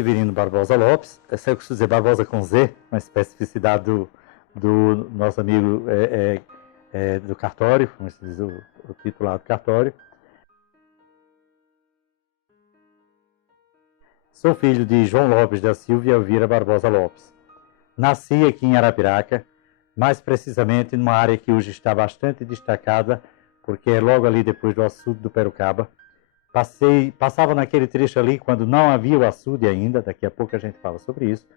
Severino Barbosa Lopes, eu costumo dizer Barbosa com Z, uma especificidade do nosso amigo do cartório, como se diz o titular do cartório. Sou filho de João Lopes da Silva e Elvira Barbosa Lopes. Nasci aqui em Arapiraca, mais precisamente numa área que hoje está bastante destacada, porque é logo ali depois do açude do Perucaba. Passava naquele trecho ali quando não havia o açude ainda, daqui a pouco a gente fala sobre isso.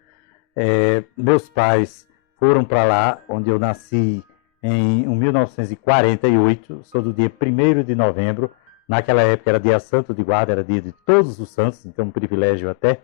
Meus pais foram para lá, onde eu nasci em 1948, sou do dia 1º de novembro, naquela época era dia santo de guarda, era dia de todos os santos, então um privilégio até,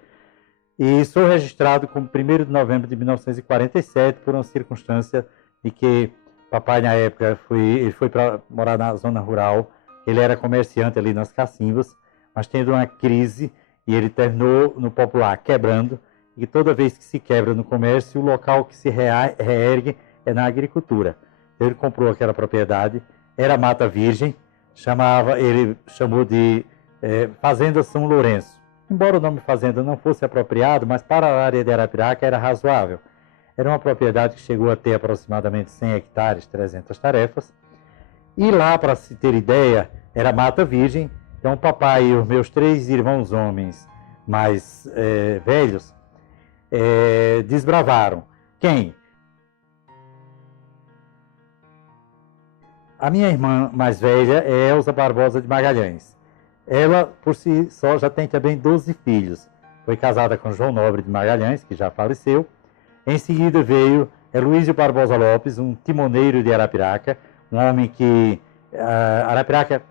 e sou registrado como 1º de novembro de 1947 por uma circunstância de que papai na época foi para morar na zona rural. Ele era comerciante ali nas cacimbas, mas tendo uma crise, e ele terminou no popular quebrando, e toda vez que se quebra no comércio, o local que se reergue é na agricultura. Ele comprou aquela propriedade, era Mata Virgem, ele chamou de Fazenda São Lourenço. Embora o nome fazenda não fosse apropriado, mas para a área de Arapiraca era razoável. Era uma propriedade que chegou a ter aproximadamente 100 hectares, 300 tarefas. E lá, para se ter ideia, era Mata Virgem. Então, o papai e os meus 3 irmãos homens mais velhos desbravaram. Quem? A minha irmã mais velha é Elza Barbosa de Magalhães. Ela, por si só, já tem também 12 filhos. Foi casada com João Nobre de Magalhães, que já faleceu. Em seguida veio Heloísio Barbosa Lopes, um timoneiro de Arapiraca, um homem que Arapiraca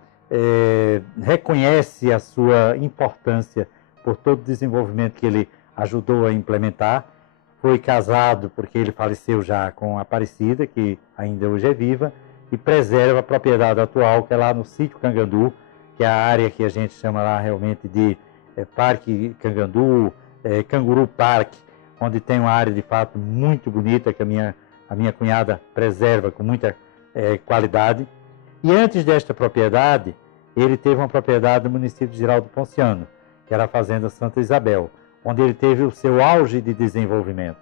reconhece a sua importância por todo o desenvolvimento que ele ajudou a implementar. Foi casado, porque ele faleceu já, com a Aparecida, que ainda hoje é viva, e preserva a propriedade atual, que é lá no sítio Cangandu, que é a área que a gente chama lá realmente de Parque Cangandu, Canguru Parque, onde tem uma área de fato muito bonita, que a minha cunhada preserva com muita qualidade. E antes desta propriedade, ele teve uma propriedade no município de Giraldo Ponciano, que era a Fazenda Santa Isabel, onde ele teve o seu auge de desenvolvimento.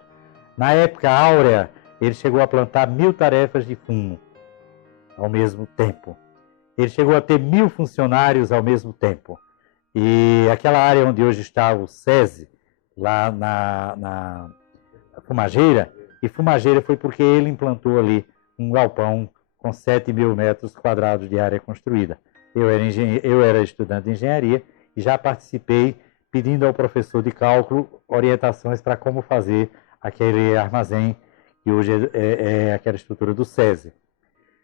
Na época áurea, ele chegou a plantar 1000 tarefas de fumo ao mesmo tempo. Ele chegou a ter 1000 funcionários ao mesmo tempo. E aquela área onde hoje está o SESI, lá na Fumageira, e Fumageira foi porque ele implantou ali um galpão com 7.000 metros quadrados de área construída. Eu era estudante de engenharia e já participei pedindo ao professor de cálculo orientações para como fazer aquele armazém, que hoje é aquela estrutura do SESI.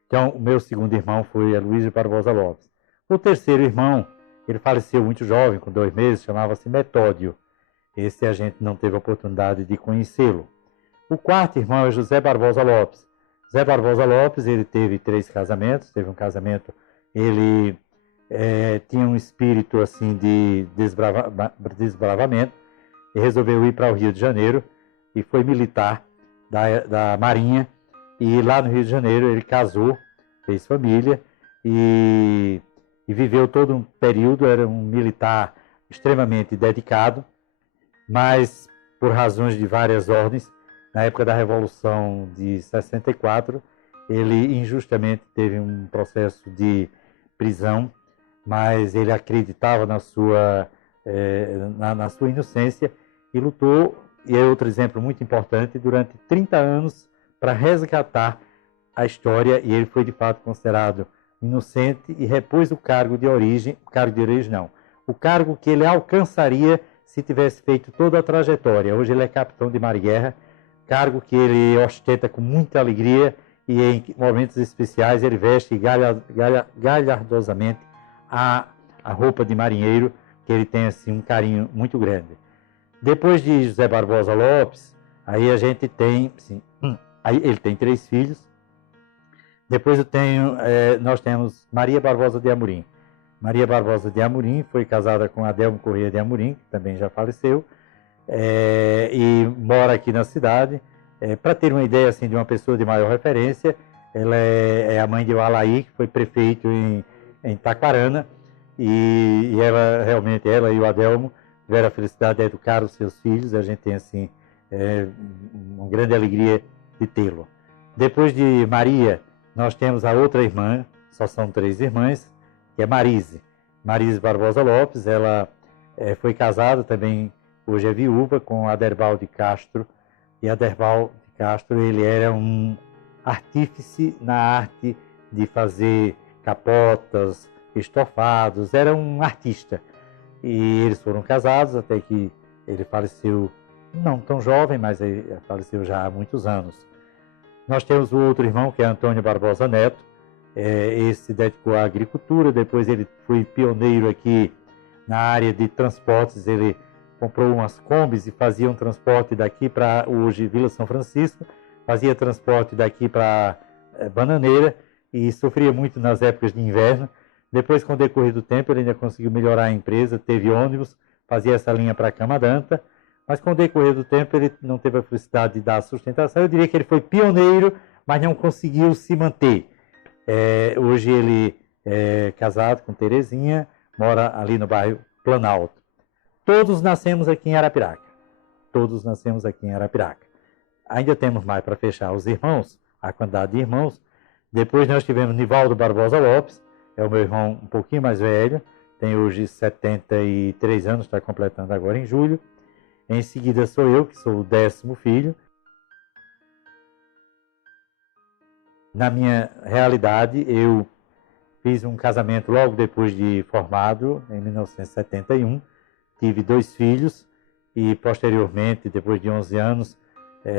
Então, o meu segundo irmão foi Heloísio Barbosa Lopes. O terceiro irmão, ele faleceu muito jovem, com 2 meses, chamava-se Metódio. Esse a gente não teve a oportunidade de conhecê-lo. O quarto irmão é José Barbosa Lopes. José Barbosa Lopes, ele teve 3 casamentos. Teve um casamento, ele tinha um espírito assim de desbravamento, e resolveu ir para o Rio de Janeiro, e foi militar da Marinha. E lá no Rio de Janeiro ele casou, fez família e viveu todo um período. Era um militar extremamente dedicado, mas por razões de várias ordens, na época da Revolução de 64, ele injustamente teve um processo de prisão, mas ele acreditava na sua inocência e lutou. E é outro exemplo muito importante, durante 30 anos, para resgatar a história, e ele foi de fato considerado inocente e repôs o cargo de origem, o cargo que ele alcançaria se tivesse feito toda a trajetória. Hoje ele é capitão de mar e guerra, cargo que ele ostenta com muita alegria, e em momentos especiais ele veste galhardosamente a roupa de marinheiro, que ele tem assim um carinho muito grande. Depois de José Barbosa Lopes, aí a gente tem, sim, aí ele tem 3 filhos. Depois nós temos Maria Barbosa de Amorim. Maria Barbosa de Amorim foi casada com Adelmo Corrêa de Amorim, que também já faleceu, e mora aqui na cidade. Para ter uma ideia assim, de uma pessoa de maior referência, ela é a mãe de Alaí, que foi prefeito em Taquarana, e ela e o Adelmo tiveram a felicidade de educar os seus filhos. A gente tem assim uma grande alegria de tê-lo. Depois de Maria, nós temos a outra irmã, só são 3 irmãs, que é Marise. Marise Barbosa Lopes, ela foi casada também, hoje é viúva, com Aderbal de Castro. E Aderbal de Castro, ele era um artífice na arte de fazer capotas, estofados, era um artista. E eles foram casados até que ele faleceu, não tão jovem, mas ele faleceu já há muitos anos. Nós temos o outro irmão, que é Antônio Barbosa Neto. Esse se dedicou à agricultura, depois ele foi pioneiro aqui na área de transportes. Ele comprou umas combis e fazia um transporte daqui para hoje Vila São Francisco, fazia transporte daqui para Bananeira e sofria muito nas épocas de inverno. Depois, com o decorrer do tempo, ele ainda conseguiu melhorar a empresa, teve ônibus, fazia essa linha para Camadanta, mas com o decorrer do tempo ele não teve a felicidade de dar sustentação. Eu diria que ele foi pioneiro, mas não conseguiu se manter. Hoje ele é casado com Terezinha, mora ali no bairro Planalto. Todos nascemos aqui em Arapiraca. Todos nascemos aqui em Arapiraca. Ainda temos mais para fechar os irmãos, a quantidade de irmãos. Depois nós tivemos Nivaldo Barbosa Lopes, é o meu irmão um pouquinho mais velho, tem hoje 73 anos, está completando agora em julho. Em seguida sou eu, que sou o 10º filho. Na minha realidade, eu fiz um casamento logo depois de formado, em 1971. Tive 2 filhos e, posteriormente, depois de 11 anos,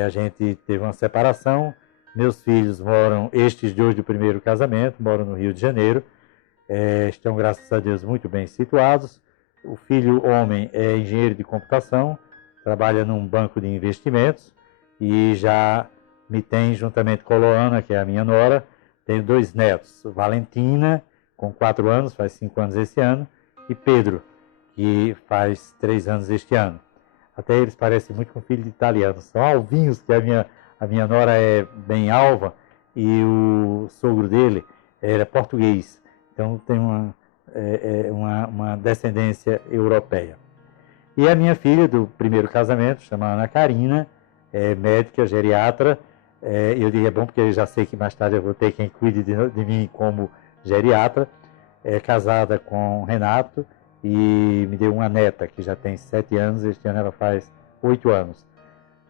a gente teve uma separação. Meus filhos moram, estes de hoje do primeiro casamento, moram no Rio de Janeiro. Estão, graças a Deus, muito bem situados. O filho homem é engenheiro de computação, trabalha num banco de investimentos e já me tem, juntamente com a Loana, que é a minha nora, tenho 2 netos, Valentina, com 4 anos, faz 5 anos esse ano, e Pedro, que faz 3 anos este ano. Até eles parecem muito com filho de italiano, são alvinhos, que a minha nora é bem alva e o sogro dele era português, então tem uma descendência europeia. E a minha filha do primeiro casamento, chamada Ana Karina, é médica, geriatra. Eu diria bom porque eu já sei que mais tarde eu vou ter quem cuide de mim como geriatra. É casada com Renato e me deu uma neta que já tem 7 anos, este ano ela faz 8 anos.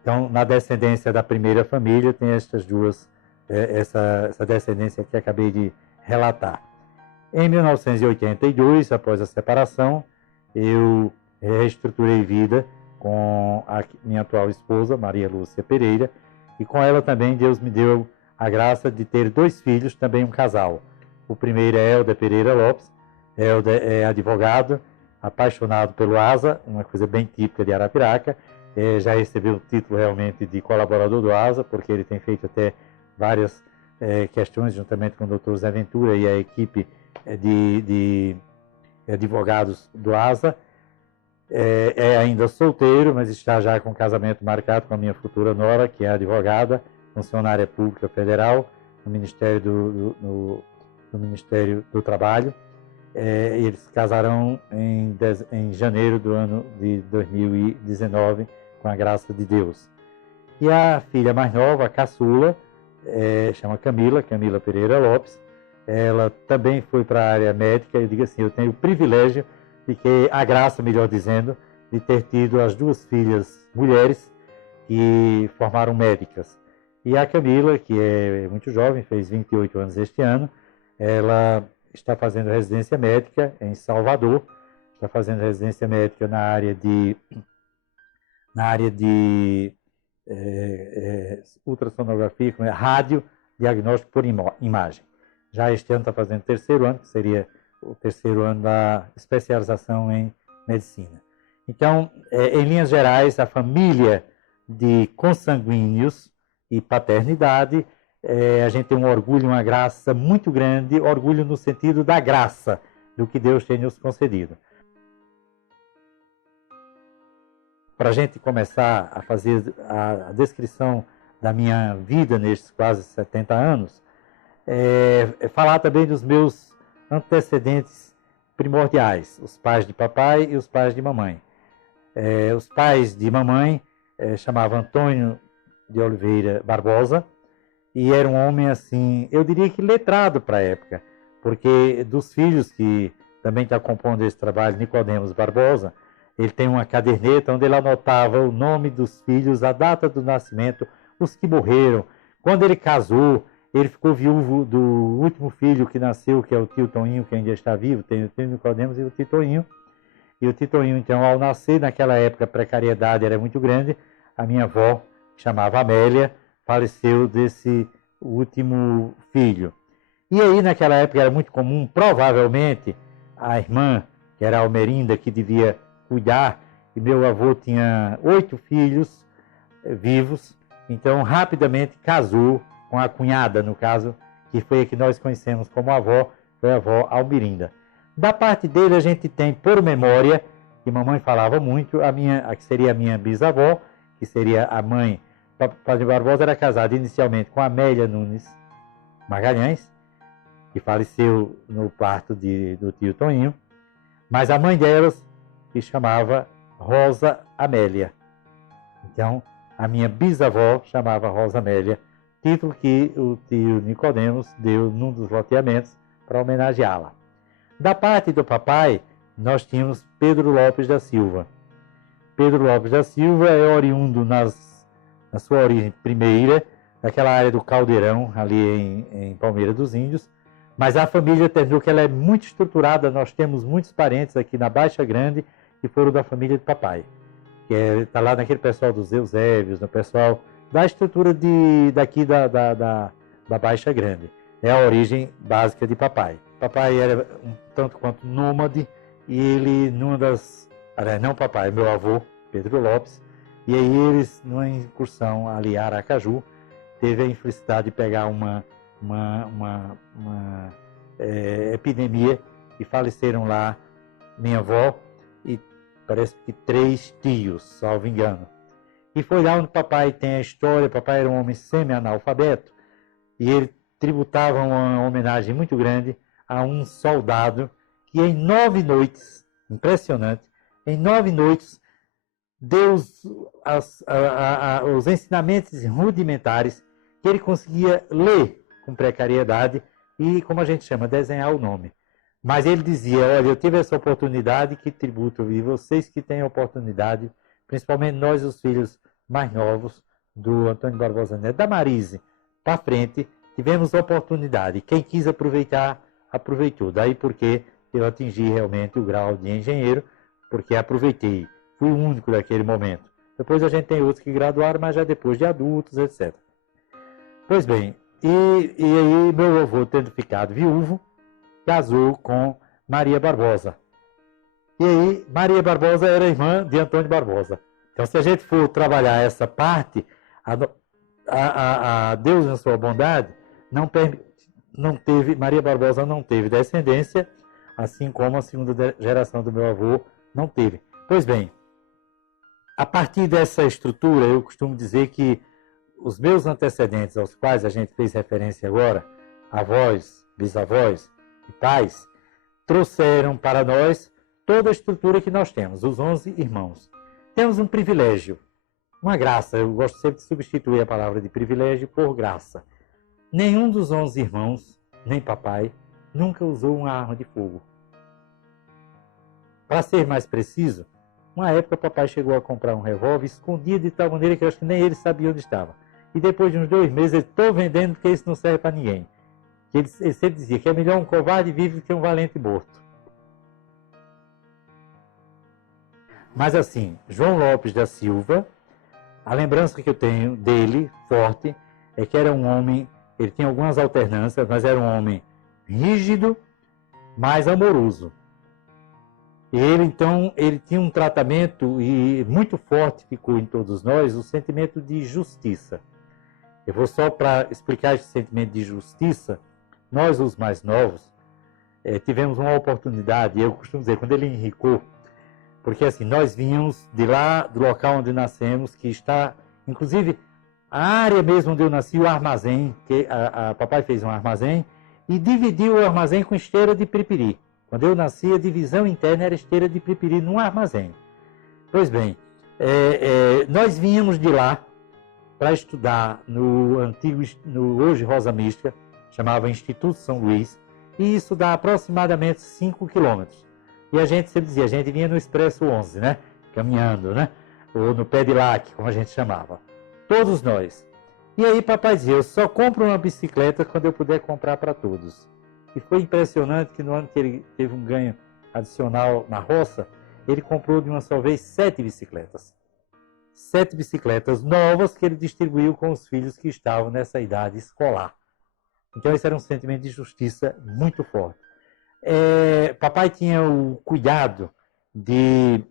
Então, na descendência da primeira família, tem estas duas, essa descendência que acabei de relatar. Em 1982, após a separação, eu reestruturei vida com a minha atual esposa, Maria Lúcia Pereira, e com ela também Deus me deu a graça de ter 2 filhos, também um casal. O primeiro é Helder Pereira Lopes. Helder é advogado, apaixonado pelo ASA, uma coisa bem típica de Arapiraca. Já recebeu o título realmente de colaborador do ASA, porque ele tem feito até várias questões juntamente com o Dr. Zé Ventura e a equipe de advogados do ASA. É ainda solteiro, mas está já com casamento marcado com a minha futura nora, que é advogada, funcionária pública federal no Ministério no Ministério do Trabalho. Eles casarão em janeiro do ano de 2019, com a graça de Deus. E a filha mais nova, a caçula, chama Camila Pereira Lopes. Ela também foi para a área médica. Eu digo assim, eu tenho o privilégio de que, a graça, melhor dizendo, de ter tido as 2 filhas mulheres que formaram médicas. E a Camila, que é muito jovem, fez 28 anos este ano, ela está fazendo residência médica em Salvador, está fazendo residência médica na área de ultrassonografia, rádio, diagnóstico por imagem. Já este ano está fazendo o 3º ano, que seria o 3º ano da especialização em medicina. Então, em linhas gerais, a família de consanguíneos e paternidade, a gente tem um orgulho, uma graça muito grande, orgulho no sentido da graça, do que Deus tem nos concedido. Para a gente começar a fazer a descrição da minha vida nestes quase 70 anos, falar também dos meus antecedentes primordiais, os pais de papai e os pais de mamãe. Os pais de mamãe chamavam Antônio de Oliveira Barbosa, e era um homem assim, eu diria que letrado para a época, porque dos filhos que também está compondo esse trabalho, Nicodemos Barbosa, ele tem uma caderneta onde ele anotava o nome dos filhos, a data do nascimento, os que morreram. Quando ele casou, ele ficou viúvo do último filho que nasceu, que é o tio Toninho, que ainda está vivo, tem o tio Nicodemos e o tio Toninho. E o tio Toninho, então, ao nascer, naquela época a precariedade era muito grande, a minha avó, que chamava Amélia, faleceu desse último filho. E aí, naquela época, era muito comum, provavelmente, a irmã, que era a Almerinda, que devia cuidar, e meu avô tinha 8 filhos vivos, então rapidamente casou com a cunhada, no caso, que foi a que nós conhecemos como avó, foi a avó Almerinda. Da parte dele, a gente tem, por memória, que mamãe falava muito, a que seria a minha bisavó, que seria a mãe. Padre Barbosa era casado inicialmente com Amélia Nunes Magalhães, que faleceu no parto do tio Toninho, mas a mãe delas se chamava Rosa Amélia. Então, a minha bisavó chamava Rosa Amélia, título que o tio Nicodemos deu num dos loteamentos para homenageá-la. Da parte do papai, nós tínhamos Pedro Lopes da Silva. Pedro Lopes da Silva é oriundo na sua origem primeira, daquela área do Caldeirão, ali em Palmeira dos Índios, mas a família terminou que ela é muito estruturada, nós temos muitos parentes aqui na Baixa Grande que foram da família de papai, que está lá naquele pessoal dos Eusébios, no pessoal da estrutura daqui da Baixa Grande. É a origem básica de papai. Papai era um tanto quanto nômade, e ele, não papai, meu avô, Pedro Lopes, e aí eles, numa incursão ali a Aracaju, teve a infelicidade de pegar uma epidemia e faleceram lá minha avó e parece que 3 tios, salvo engano. E foi lá onde papai tem a história. Papai era um homem semi-analfabeto e ele tributava uma homenagem muito grande a um soldado que em 9 noites, impressionante, em 9 noites deu os ensinamentos rudimentares que ele conseguia ler com precariedade e, como a gente chama, desenhar o nome. Mas ele dizia, olha, eu tive essa oportunidade, que tributo, e vocês que têm a oportunidade, principalmente nós, os filhos mais novos do Antônio Barbosa Neto, da Marise, para frente, tivemos a oportunidade. Quem quis aproveitar, aproveitou. Daí porque eu atingi realmente o grau de engenheiro, porque aproveitei. Fui o único daquele momento. Depois a gente tem outros que graduaram, mas já depois de adultos, etc. Pois bem, e aí meu avô, tendo ficado viúvo, casou com Maria Barbosa. E aí Maria Barbosa era irmã de Antônio Barbosa. Então, se a gente for trabalhar essa parte, a Deus, na sua bondade, Maria Barbosa não teve descendência, assim como a segunda geração do meu avô não teve. Pois bem, a partir dessa estrutura, eu costumo dizer que os meus antecedentes, aos quais a gente fez referência agora, avós, bisavós e pais, trouxeram para nós toda a estrutura que nós temos, os 11 irmãos. Temos um privilégio, uma graça. Eu gosto sempre de substituir a palavra de privilégio por graça. Nenhum dos 11 irmãos, nem papai, nunca usou uma arma de fogo. Para ser mais preciso, uma época papai chegou a comprar um revólver escondido de tal maneira que eu acho que nem ele sabia onde estava. E depois de uns 2 meses, ele estou vendendo porque isso não serve para ninguém. Ele sempre dizia que é melhor um covarde vivo que um valente morto. Mas assim, João Lopes da Silva, a lembrança que eu tenho dele, forte, é que era um homem, ele tinha algumas alternâncias, mas era um homem rígido, mas amoroso. Ele, então, ele tinha um tratamento, e muito forte ficou em todos nós, o sentimento de justiça. Eu vou só para explicar esse sentimento de justiça. Nós, os mais novos, tivemos uma oportunidade, eu costumo dizer, quando ele enricou, porque assim, nós vínhamos de lá, do local onde nascemos, que está, inclusive, a área mesmo onde eu nasci, o armazém, que papai fez um armazém, e dividiu o armazém com esteira de piripiri. Quando eu nasci, a divisão interna era esteira de piripiri num armazém. Pois bem, nós vínhamos de lá para estudar no hoje Rosa Mística, chamava Instituto São Luís, e isso dá aproximadamente 5 quilômetros. E a gente sempre dizia, a gente vinha no Expresso 11, né? Caminhando, né? Ou no pé de laque, como a gente chamava. Todos nós. E aí papai dizia, eu só compro uma bicicleta quando eu puder comprar para todos. E foi impressionante que no ano que ele teve um ganho adicional na roça, ele comprou de uma só vez 7 bicicletas. 7 bicicletas novas que ele distribuiu com os filhos que estavam nessa idade escolar. Então esse era um sentimento de justiça muito forte. Papai tinha o cuidado de,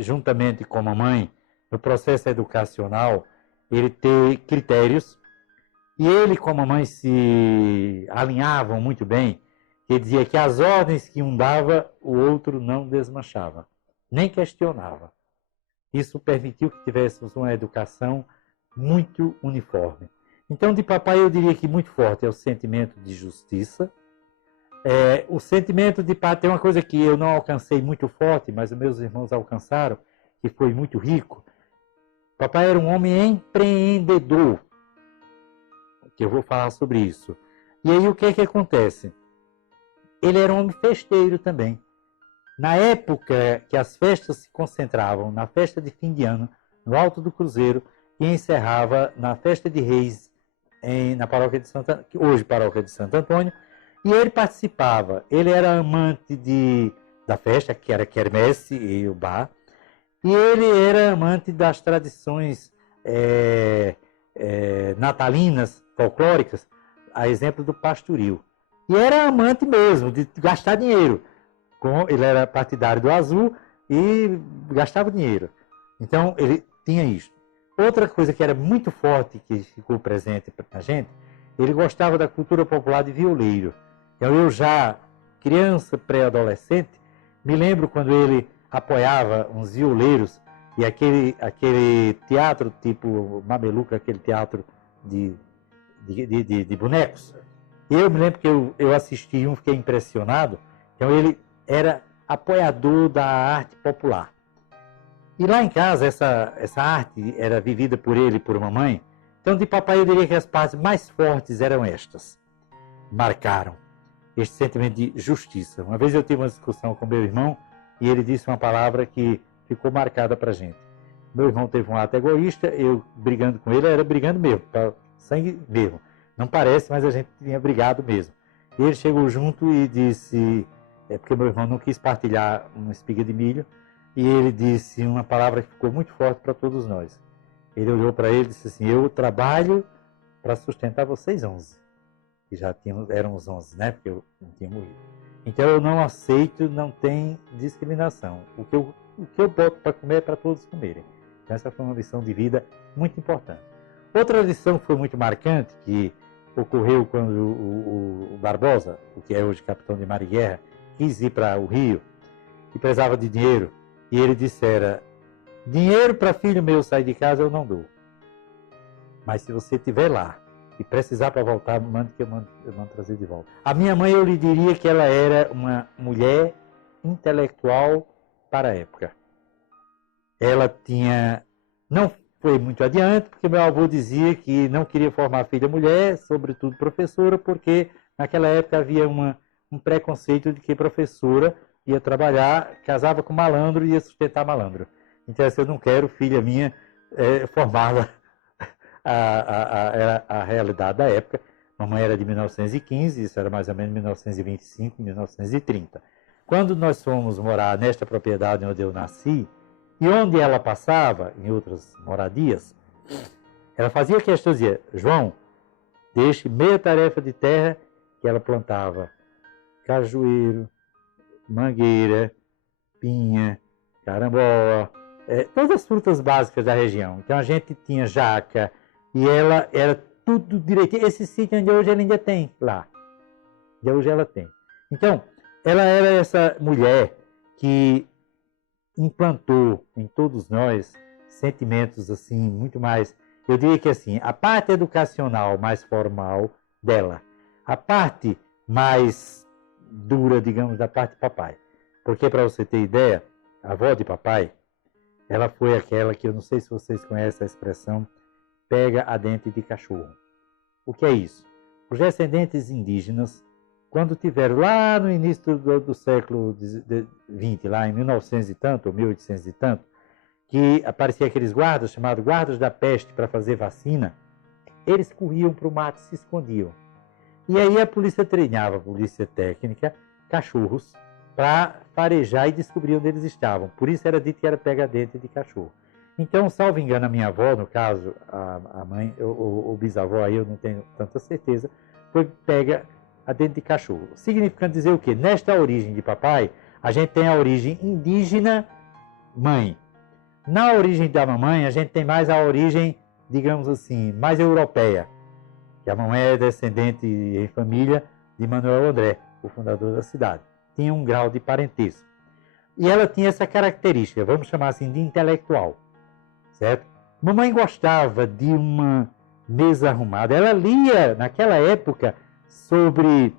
juntamente com a mamãe, no processo educacional, ele ter critérios, e ele com a mamãe se alinhavam muito bem. Ele dizia que as ordens que um dava, o outro não desmanchava, nem questionava. Isso permitiu que tivéssemos uma educação muito uniforme. Então, de papai, eu diria que muito forte é o sentimento de justiça. O sentimento de pai tem uma coisa que eu não alcancei muito forte, mas os meus irmãos alcançaram, que foi muito rico. Papai era um homem empreendedor, que eu vou falar sobre isso. E aí o que é que acontece? Ele era um homem festeiro também. Na época que as festas se concentravam, na festa de fim de ano, no Alto do Cruzeiro, e encerrava na festa de Reis, na paróquia de hoje paróquia de Santo Antônio, e ele participava. Ele era amante da festa, que era quermesse e o bar, e ele era amante das tradições natalinas, folclóricas, a exemplo do pastoril. E era amante mesmo de gastar dinheiro. Ele era partidário do azul e gastava dinheiro. Então, ele tinha isso. Outra coisa que era muito forte, que ficou presente na gente, ele gostava da cultura popular de violeiro. Então, eu já, criança, pré-adolescente, me lembro quando ele apoiava uns violeiros e aquele teatro tipo Mameluca, aquele teatro de bonecos. Eu me lembro que eu assisti um, fiquei impressionado. Então, ele era apoiador da arte popular. E lá em casa, essa arte era vivida por ele e por mamãe. Então, de papai, eu diria que as partes mais fortes eram estas. Marcaram este sentimento de justiça. Uma vez eu tive uma discussão com meu irmão e ele disse uma palavra que ficou marcada para a gente. Meu irmão teve um ato egoísta, eu brigando com ele, era brigando mesmo, para sangue mesmo. Não parece, mas a gente tinha brigado mesmo. E ele chegou junto e disse... porque meu irmão não quis partilhar uma espiga de milho, e ele disse uma palavra que ficou muito forte para todos nós. Ele olhou para ele e disse assim, eu trabalho para sustentar vocês 11. E já éramos 11, né? Porque eu não tinha morrido. Então eu não aceito, não tem discriminação. O que eu boto para comer é para todos comerem. Então essa foi uma lição de vida muito importante. Outra lição que foi muito marcante, que ocorreu quando o Barbosa, o que é hoje capitão de mar e guerra, quis ir para o Rio e precisava de dinheiro. E ele dissera, dinheiro para filho meu sair de casa eu não dou. Mas se você estiver lá e precisar para voltar, mande que eu mando trazer de volta. A minha mãe, eu lhe diria que ela era uma mulher intelectual para a época. Ela não foi muito adiante, porque meu avô dizia que não queria formar filha mulher, sobretudo professora, porque naquela época havia um preconceito de que professora ia trabalhar, casava com malandro e ia sustentar malandro. Então, eu não quero filha minha formá-la a realidade da época. Mamãe era de 1915, isso era mais ou menos 1925, 1930. Quando nós fomos morar nesta propriedade onde eu nasci, e onde ela passava, em outras moradias, ela fazia questão, dizia, João, deixe meia tarefa de terra, que ela plantava cajueiro, mangueira, pinha, carambola, todas as frutas básicas da região. Então a gente tinha jaca e ela era tudo direitinho. Esse sítio onde hoje ela ainda tem lá. E hoje ela tem. Então, ela era essa mulher que implantou em todos nós sentimentos assim, muito mais. Eu diria que assim, a parte educacional mais formal dela, a parte mais dura, digamos, da parte de papai. Porque, para você ter ideia, a avó de papai, ela foi aquela que, eu não sei se vocês conhecem a expressão, pega a dente de cachorro. O que é isso? Os descendentes indígenas, quando tiveram lá no início do século XX, lá em 1900 e tanto, ou 1800 e tanto, que apareciam aqueles guardas, chamados guardas da peste, para fazer vacina, eles corriam para o mato e se escondiam. E aí a polícia treinava, a polícia técnica, cachorros, para farejar e descobrir onde eles estavam. Por isso era dito que era pega-dente de cachorro. Então, salvo engano, a minha avó, no caso, a mãe, o bisavó, aí eu não tenho tanta certeza, foi pega a dente de cachorro. Significando dizer o quê? Nesta origem de papai, a gente tem a origem indígena mãe. Na origem da mamãe, a gente tem mais a origem, digamos assim, mais europeia. Que a mamãe é descendente em família de Manuel André, o fundador da cidade. Tinha um grau de parentesco. E ela tinha essa característica, vamos chamar assim, de intelectual. Certo? Mamãe gostava de uma mesa arrumada. Ela lia, naquela época, sobre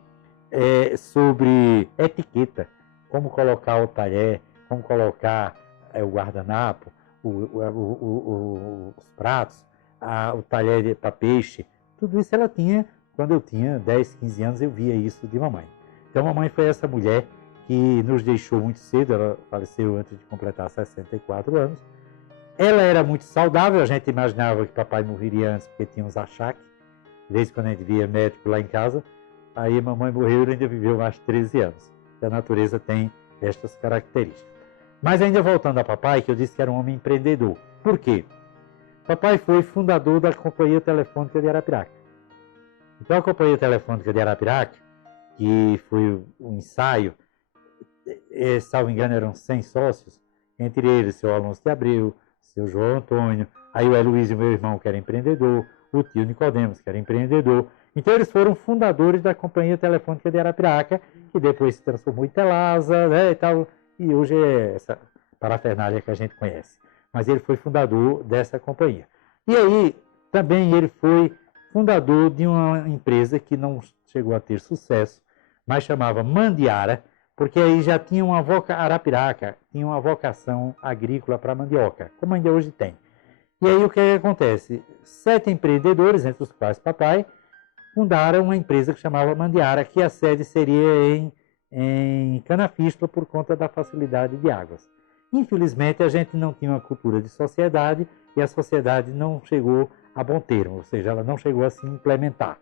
etiqueta. Como colocar o talher, como colocar o guardanapo, os pratos, o talher para peixe. Tudo isso ela tinha, quando eu tinha 10, 15 anos, eu via isso de mamãe. Então, mamãe foi essa mulher que nos deixou muito cedo, ela faleceu antes de completar 64 anos. Ela era muito saudável, a gente imaginava que papai morreria antes porque tinha uns achaques. De vez em quando a gente via médico lá em casa, aí a mamãe morreu e ainda viveu mais 13 anos. A natureza tem estas características. Mas ainda voltando a papai, que eu disse que era um homem empreendedor. Por quê? Papai foi fundador da Companhia Telefônica de Arapiraca. Então a Companhia Telefônica de Arapiraca, que foi um ensaio, salvo engano eram 100 sócios, entre eles seu Alonso de Abreu, seu João Antônio, aí o Heloísio, meu irmão, que era empreendedor, o tio Nicodemos, que era empreendedor. Então eles foram fundadores da Companhia Telefônica de Arapiraca, que depois se transformou em Telasa, né, e tal, e hoje é essa parafernália que a gente conhece. Mas ele foi fundador dessa companhia. E aí, também ele foi fundador de uma empresa que não chegou a ter sucesso, mas chamava Mandiara, porque aí já tinha Arapiraca tinha uma vocação agrícola para mandioca, como ainda hoje tem. E aí o que acontece? 7 empreendedores, entre os quais papai, fundaram uma empresa que chamava Mandiara, que a sede seria em Canafístula por conta da facilidade de águas. Infelizmente, a gente não tinha uma cultura de sociedade e a sociedade não chegou a bom termo, ou seja, ela não chegou a se implementar.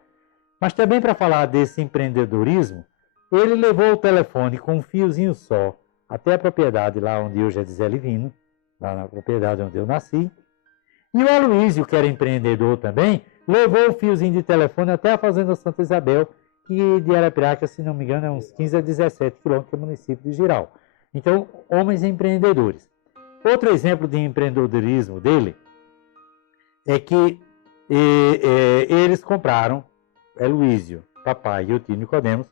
Mas também para falar desse empreendedorismo, ele levou o telefone com um fiozinho só até a propriedade lá onde hoje é de Zé Livino, lá na propriedade onde eu nasci. E o Aloísio, que era empreendedor também, levou o fiozinho de telefone até a Fazenda Santa Isabel, que de Arapiraca, se não me engano, é uns 15 a 17 quilômetros do município de Giral. Então, homens empreendedores. Outro exemplo de empreendedorismo dele é que eles compraram, Heloísio, papai e o tio Nicodemos,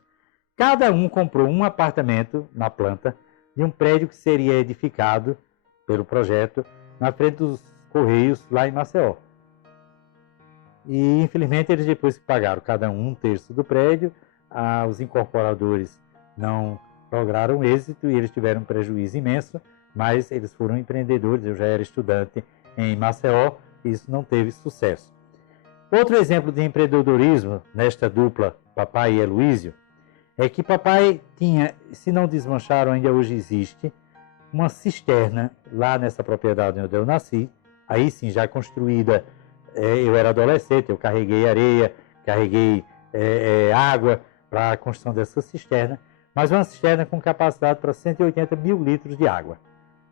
cada um comprou um apartamento na planta de um prédio que seria edificado pelo projeto na frente dos Correios, lá em Maceió. E, infelizmente, eles depois que pagaram cada um 1/3 do prédio, os incorporadores não lograram êxito e eles tiveram um prejuízo imenso, mas eles foram empreendedores. Eu já era estudante em Maceió e isso não teve sucesso. Outro exemplo de empreendedorismo nesta dupla, papai e Heloísio, é que papai tinha, se não desmancharam, ainda hoje existe, uma cisterna lá nessa propriedade onde eu nasci, aí sim já construída. Eu era adolescente, eu carreguei areia, carreguei água para a construção dessa cisterna, mas uma cisterna com capacidade para 180 mil litros de água.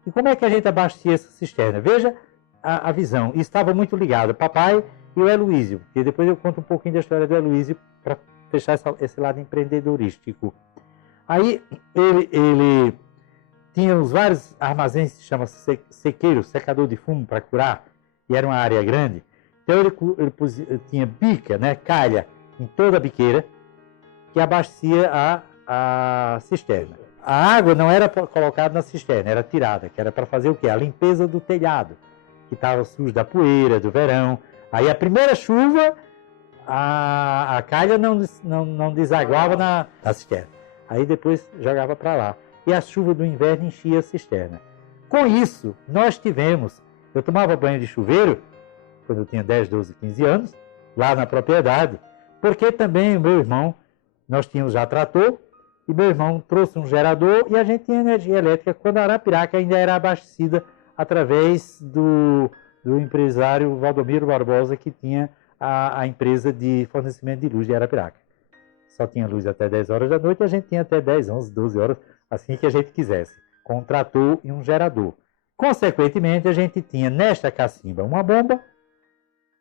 E como é que a gente abastecia essa cisterna? Veja a visão, e estava muito ligado, papai e o Heloísio, porque depois eu conto um pouquinho da história do Heloísio para fechar esse lado empreendedorístico. Aí ele tinha os vários armazéns que se chama sequeiro, secador de fumo para curar, e era uma área grande. Então ele tinha bica, né, calha, em toda a biqueira, que abastecia a cisterna. A água não era colocada na cisterna, era tirada, que era para fazer o quê? A limpeza do telhado, que estava sujo da poeira, do verão. Aí a primeira chuva, a calha não desaguava na cisterna. Aí depois jogava para lá. E a chuva do inverno enchia a cisterna. Com isso, nós tivemos, eu tomava banho de chuveiro, quando eu tinha 10, 12, 15 anos, lá na propriedade, porque também o meu irmão, nós tínhamos já trator, e meu irmão trouxe um gerador e a gente tinha energia elétrica quando a Arapiraca ainda era abastecida através do empresário Valdomiro Barbosa, que tinha a empresa de fornecimento de luz de Arapiraca. Só tinha luz até 10 horas da noite e a gente tinha até 10, 11, 12 horas, assim que a gente quisesse, com um trator e um gerador. Consequentemente, a gente tinha nesta cacimba uma bomba,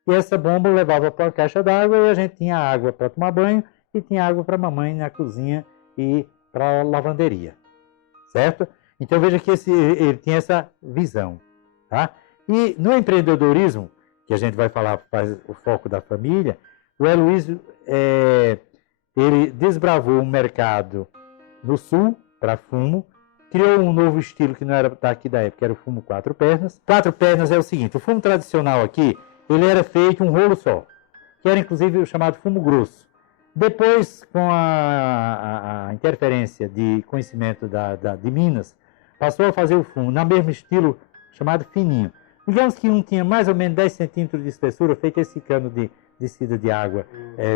e essa bomba levava para a caixa d'água e a gente tinha água para tomar banho e tinha água para a mamãe na cozinha e para a lavanderia, certo? Então veja que ele tinha essa visão, tá? E no empreendedorismo, que a gente vai falar, faz o foco da família, o Heloísio, ele desbravou um mercado no sul para fumo, criou um novo estilo que não era daqui da época, era o fumo 4 pernas. 4 pernas é o seguinte, o fumo tradicional aqui, ele era feito um rolo só, que era inclusive o chamado fumo grosso. Depois, com a interferência de conhecimento de Minas, passou a fazer o fumo no mesmo estilo chamado fininho. Digamos que um tinha mais ou menos 10 centímetros de espessura, feito esse cano de descida de água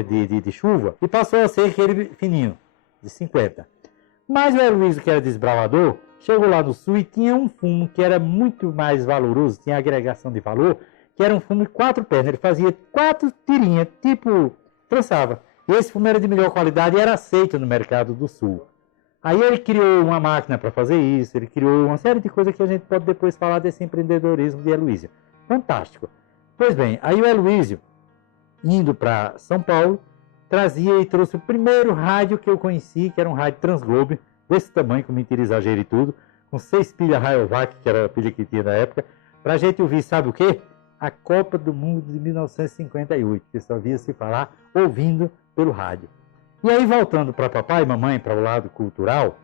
de chuva, e passou a ser aquele fininho, de 50. Mas o Heloísio, que era desbravador, chegou lá no sul e tinha um fumo que era muito mais valoroso, tinha agregação de valor, que era um fumo de 4 pernas. Ele fazia 4 tirinhas, tipo, trançava. E esse fumo era de melhor qualidade e era aceito no mercado do sul. Aí ele criou uma máquina para fazer isso, ele criou uma série de coisas que a gente pode depois falar desse empreendedorismo de Heloísio. Fantástico. Pois bem, aí o Heloísio, indo para São Paulo, trazia e trouxe o primeiro rádio que eu conheci, que era um rádio Transglobe, desse tamanho, com mentira, exagero e tudo, com 6 pilhas Rayovac, que era a pilha que tinha na época, para a gente ouvir, sabe o quê? A Copa do Mundo de 1958, que só via se falar ouvindo pelo rádio. E aí, voltando para papai e mamãe, para o lado cultural,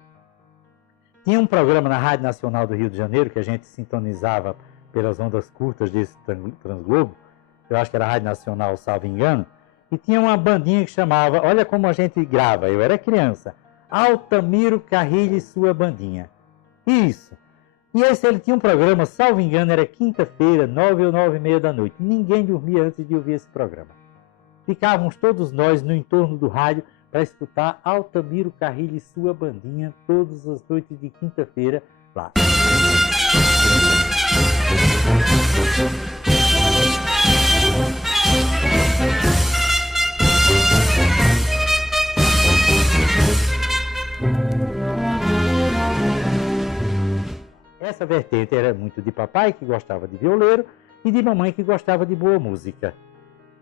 tinha um programa na Rádio Nacional do Rio de Janeiro, que a gente sintonizava pelas ondas curtas desse Transglobo, eu acho que era a Rádio Nacional, salvo engano, e tinha uma bandinha que chamava, olha como a gente grava, eu era criança, Altamiro Carrilho e sua bandinha. Isso. E esse ele tinha um programa, salvo engano, era quinta-feira, 9 ou 9h30 da noite. Ninguém dormia antes de ouvir esse programa. Ficávamos todos nós no entorno do rádio para escutar Altamiro Carrilho e sua bandinha todas as noites de quinta-feira lá. Essa vertente era muito de papai, que gostava de violeiro, e de mamãe, que gostava de boa música.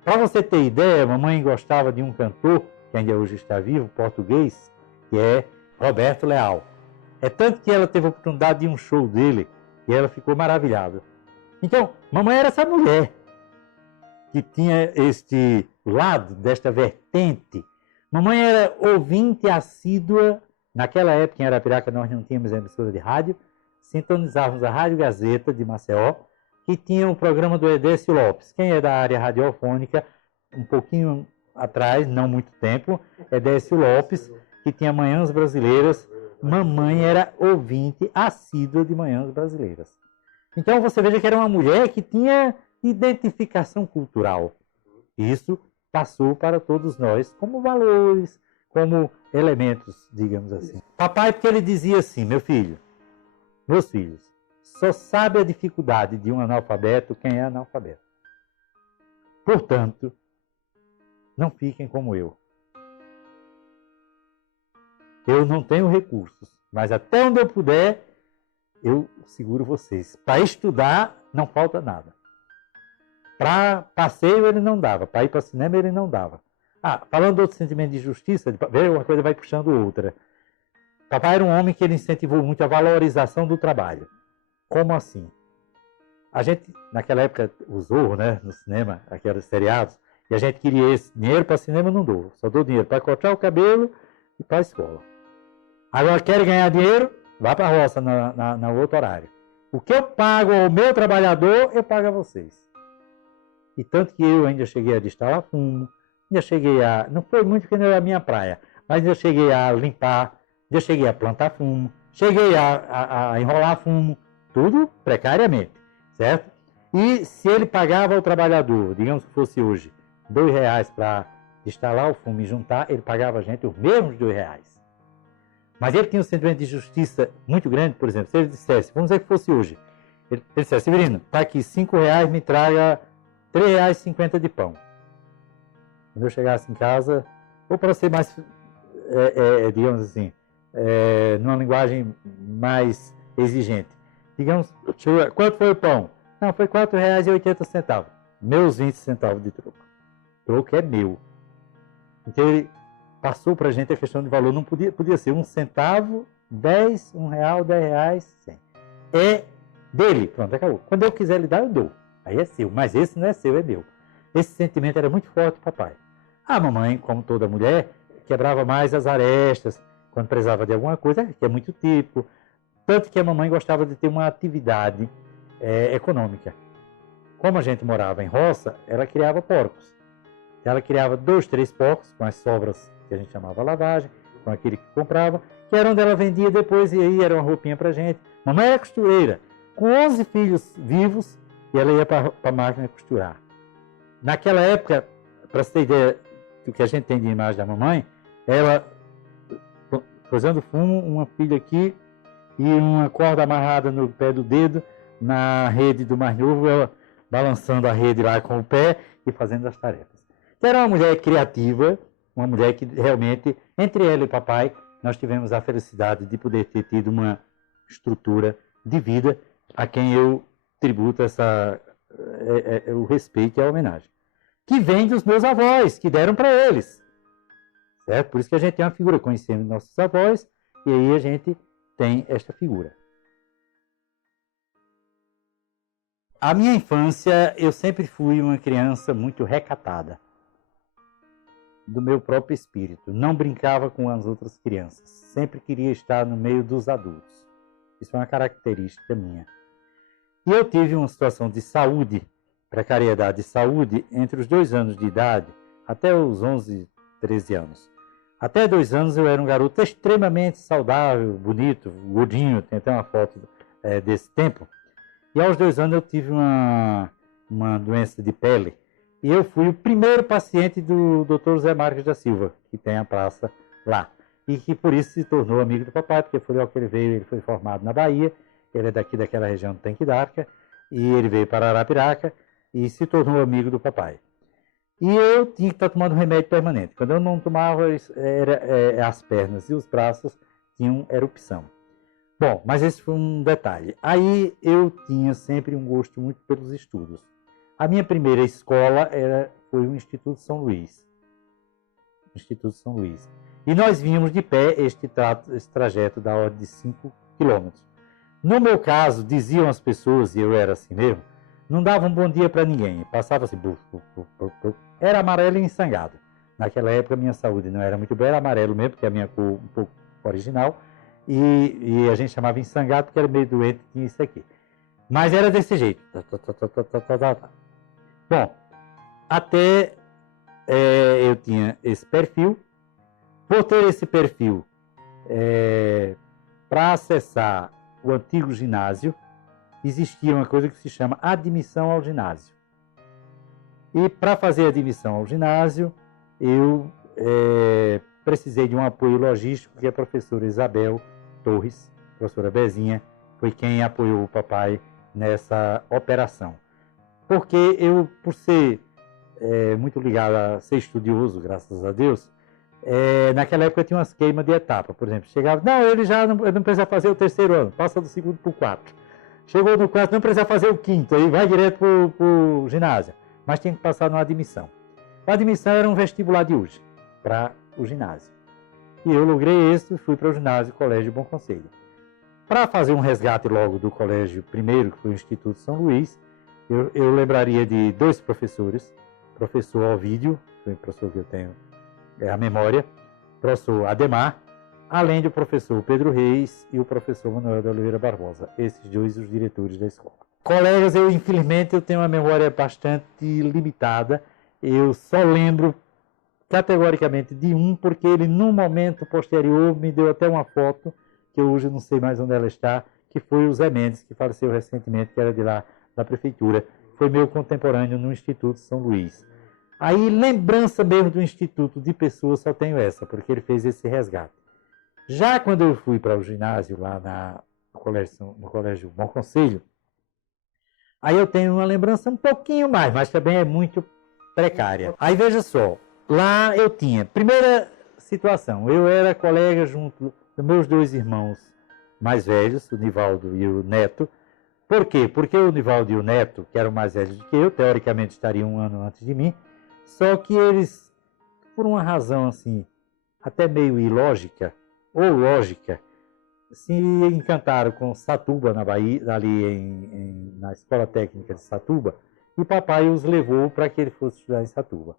Para você ter ideia, mamãe gostava de um cantor, que ainda hoje está vivo, português, que é Roberto Leal. É tanto que ela teve a oportunidade de ir um show dele, e ela ficou maravilhada. Então, mamãe era essa mulher, que tinha este lado, desta vertente. Mamãe era ouvinte assídua, naquela época em Arapiraca nós não tínhamos emissora de rádio, sintonizávamos a Rádio Gazeta de Maceió, que tinha o programa do Edécio Lopes. Quem é da área radiofônica, um pouquinho atrás, não muito tempo, Edécio Lopes, que tinha Manhãs Brasileiras. Mamãe era ouvinte assídua de Manhãs Brasileiras. Então você veja que era uma mulher que tinha identificação cultural. Isso passou para todos nós como valores, como elementos, digamos assim. Papai, porque ele dizia assim, meu filho, meus filhos, só sabe a dificuldade de um analfabeto quem é analfabeto. Portanto, não fiquem como eu. Eu não tenho recursos, mas até onde eu puder, eu seguro vocês. Para estudar, não falta nada. Para passeio, ele não dava. Para ir para cinema, ele não dava. Falando de outro sentimento de justiça, uma coisa vai puxando outra. Papai era um homem que ele incentivou muito a valorização do trabalho. Como assim? A gente, naquela época, usou, né, no cinema, aqueles seriados, e a gente queria esse dinheiro para cinema, não dou. Só dou dinheiro para cortar o cabelo e para a escola. Agora, quer ganhar dinheiro? Vá para a roça no outro horário. O que eu pago ao meu trabalhador, eu pago a vocês. E tanto que eu ainda cheguei a destalar fumo, ainda cheguei a... Não foi muito que não era a minha praia, mas ainda cheguei a limpar, ainda cheguei a plantar fumo, cheguei a enrolar fumo. tudo precariamente, certo? E se ele pagava ao trabalhador, digamos que fosse hoje, R$ 2 para instalar o fumo e juntar, ele pagava a gente os mesmos R$ 2. Mas ele tinha um sentimento de justiça muito grande, por exemplo, se ele dissesse, vamos dizer que fosse hoje, ele dissesse, Severino, está aqui R$ 5, me traga R$ 3,50 de pão. Quando eu chegasse em casa, ou para ser mais, digamos assim, numa linguagem mais exigente, digamos, quanto foi o pão? Não, foi R$ 4,80. Meus 20 centavos de troco. Troco é meu. Então ele passou para a gente a questão de valor. Não podia ser 1 centavo, 10, R$ 1, R$ 10, 100. É dele. Pronto, acabou. Quando eu quiser lhe dar, eu dou. Aí é seu. Mas esse não é seu, é meu. Esse sentimento era muito forte do papai. A mamãe, como toda mulher, quebrava mais as arestas quando precisava de alguma coisa, que é muito típico. Tanto que a mamãe gostava de ter uma atividade econômica. Como a gente morava em roça, ela criava porcos. Ela criava 2, 3 porcos com as sobras que a gente chamava lavagem, com aquele que comprava, que era onde ela vendia depois e aí era uma roupinha pra gente. Mamãe era costureira, com 11 filhos vivos e ela ia para a máquina costurar. Naquela época, para você ter ideia do que a gente tem de imagem da mamãe, ela fazendo fumo, uma filha aqui e uma corda amarrada no pé do dedo, na rede do mais novo, ela balançando a rede lá com o pé e fazendo as tarefas. Era uma mulher criativa, uma mulher que realmente, entre ela e o papai, nós tivemos a felicidade de poder ter tido uma estrutura de vida a quem eu tributo o respeito e a homenagem. Que vem dos meus avós, que deram para eles. Certo? Por isso que a gente tem uma figura, conhecendo nossos avós, e aí a gente tem esta figura. A minha infância, eu sempre fui uma criança muito recatada, do meu próprio espírito. Não brincava com as outras crianças. Sempre queria estar no meio dos adultos. Isso é uma característica minha. E eu tive uma situação de saúde, precariedade de saúde, entre os 2 anos de idade até os 11, 13 anos. Até 2 anos eu era um garoto extremamente saudável, bonito, gordinho, tem até uma foto desse tempo. E aos 2 anos eu tive uma doença de pele. E eu fui o primeiro paciente do Dr. José Marques da Silva, que tem a praça lá. E que por isso se tornou amigo do papai, porque foi ao que ele veio, ele foi formado na Bahia, ele é daquela região do Tanque d'Arca, e ele veio para Arapiraca e se tornou amigo do papai. E eu tinha que estar tomando remédio permanente. Quando eu não tomava, as pernas e os braços tinham erupção. Bom, mas esse foi um detalhe. Aí eu tinha sempre um gosto muito pelos estudos. A minha primeira escola foi o Instituto São Luís. Instituto São Luís. E nós vínhamos de pé esse trajeto da ordem de 5 quilômetros. No meu caso, diziam as pessoas, e eu era assim mesmo, não dava um bom dia para ninguém. Passava assim, era amarelo e ensangado. Naquela época, a minha saúde não era muito boa, era amarelo mesmo, porque é a minha cor um pouco original. E a gente chamava ensangado porque era meio doente, tinha isso aqui. Mas era desse jeito. Bom, até eu tinha esse perfil. Por ter esse perfil, para acessar o antigo ginásio, existia uma coisa que se chama admissão ao ginásio. E para fazer a admissão ao ginásio, eu precisei de um apoio logístico, que a professora Isabel Torres, professora Bezinha, foi quem apoiou o papai nessa operação. Porque eu, por ser muito ligado a ser estudioso, graças a Deus, naquela época tinha umas queimas de etapa. Por exemplo, chegava, não, ele não precisa fazer o 3º ano, passa do 2º para o 4. Chegou no 4, não precisa fazer o 5º, aí vai direto para o ginásio. Mas tinha que passar numa admissão. A admissão era um vestibular de hoje, para o ginásio. E eu logrei esse e fui para o ginásio Colégio Bom Conselho. Para fazer um resgate logo do colégio primeiro, que foi o Instituto São Luís, eu lembraria de 2 professores, professor Ovídio, que foi o professor que eu tenho a memória, professor Ademar, além do professor Pedro Reis e o professor Manuel de Oliveira Barbosa, esses 2 os diretores da escola. Colegas, infelizmente, eu tenho uma memória bastante limitada, eu só lembro categoricamente de um, porque ele, num momento posterior, me deu até uma foto, que eu hoje não sei mais onde ela está, que foi o Zé Mendes, que faleceu recentemente, que era de lá da prefeitura. Foi meu contemporâneo no Instituto São Luís. Aí, lembrança mesmo do Instituto de pessoas, só tenho essa, porque ele fez esse resgate. Já quando eu fui para o ginásio, lá no Colégio Bom Conselho, aí eu tenho uma lembrança um pouquinho mais, mas também é muito precária. Aí veja só, lá eu tinha, primeira situação, eu era colega junto dos meus dois irmãos mais velhos, o Nivaldo e o Neto. Por quê? Porque o Nivaldo e o Neto, que eram mais velhos do que eu, teoricamente estariam um ano antes de mim, só que eles, por uma razão assim, até meio ilógica, ou lógica, se encantaram com Satuba, na Bahia, ali na Escola Técnica de Satuba, e papai os levou para que ele fosse estudar em Satuba.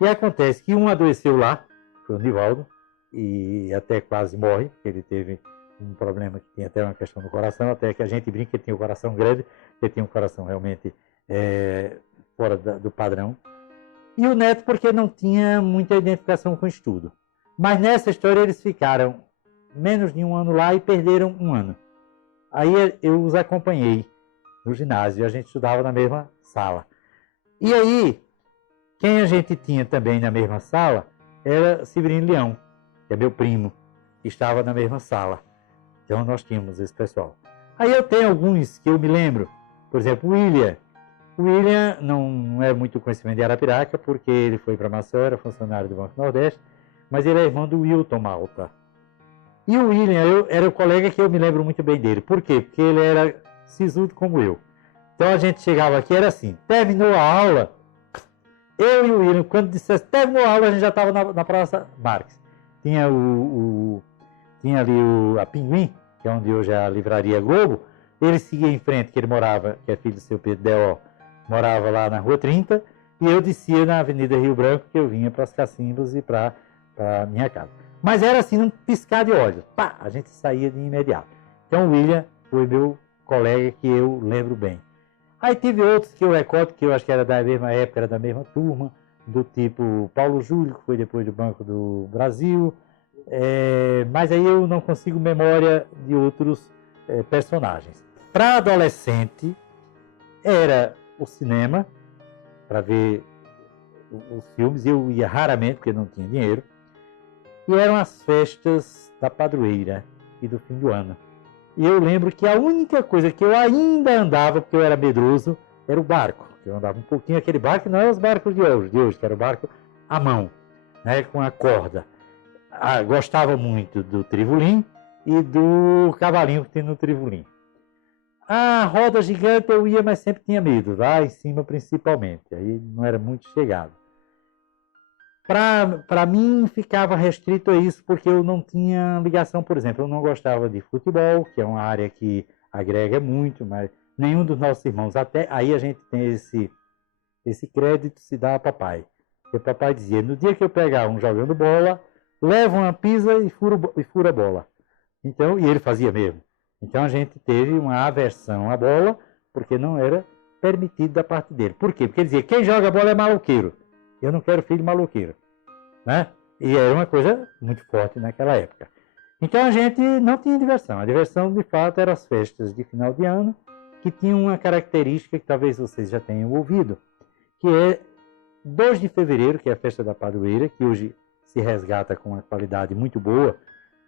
E acontece que um adoeceu lá, foi o Nivaldo, e até quase morre, porque ele teve um problema que tinha até uma questão do coração, até que a gente brinca que ele tinha o coração grande, ele tinha um coração realmente fora do padrão. E o Neto porque não tinha muita identificação com o estudo. Mas nessa história eles ficaram menos de um ano lá e perderam um ano. Aí eu os acompanhei no ginásio, a gente estudava na mesma sala. E aí, quem a gente tinha também na mesma sala era Severino Leão, que é meu primo, que estava na mesma sala. Então nós tínhamos esse pessoal. Aí eu tenho alguns que eu me lembro, por exemplo, o William. O William não é muito conhecimento de Arapiraca, porque ele foi para Maceió, era funcionário do Banco Nordeste, mas ele é irmão do Wilton Malta. E o William era o colega que eu me lembro muito bem dele. Por quê? Porque ele era sisudo como eu. Então a gente chegava aqui, era assim, terminou a aula, eu e o William, quando dissesse terminou a aula, a gente já estava na Praça Marques. Tinha tinha ali a Pinguim, que é onde hoje é a Livraria Globo. Ele seguia em frente, que ele morava, que é filho do seu Pedro Deó, morava lá na Rua 30, e eu descia na Avenida Rio Branco, que eu vinha para as Cacimbas e para a minha casa. Mas era assim, um piscar de olhos. Pá, a gente saía de imediato. Então o William foi meu colega que eu lembro bem. Aí tive outros que eu recordo, que eu acho que era da mesma época, era da mesma turma, do tipo Paulo Júlio, que foi depois do Banco do Brasil. Mas aí eu não consigo memória de outros personagens. Para adolescente, era o cinema, para ver os filmes. Eu ia raramente, porque não tinha dinheiro. E eram as festas da padroeira e do fim do ano. E eu lembro que a única coisa que eu ainda andava, porque eu era medroso, era o barco. Eu andava um pouquinho aquele barco, que não é os barcos de hoje, que era o barco à mão, né, com a corda. Gostava muito do trivolim e do cavalinho que tem no trivolim. A roda gigante eu ia, mas sempre tinha medo, lá em cima principalmente. Aí não era muito chegado. Para mim ficava restrito a isso, porque eu não tinha ligação, por exemplo, eu não gostava de futebol, que é uma área que agrega muito, mas nenhum dos nossos irmãos, até aí a gente tem esse crédito se dá a papai. Porque papai dizia, no dia que eu pegar um jogando bola, leva uma pisa e fura a bola. Então, e ele fazia mesmo. Então a gente teve uma aversão à bola, porque não era permitido da parte dele. Por quê? Porque ele dizia, quem joga bola é maloqueiro. Eu não quero filho maloqueiro. Né? E era uma coisa muito forte naquela época. Então a gente não tinha diversão. A diversão, de fato, eram as festas de final de ano, que tinham uma característica que talvez vocês já tenham ouvido, que é 2 de fevereiro, que é a festa da padroeira, que hoje se resgata com uma qualidade muito boa,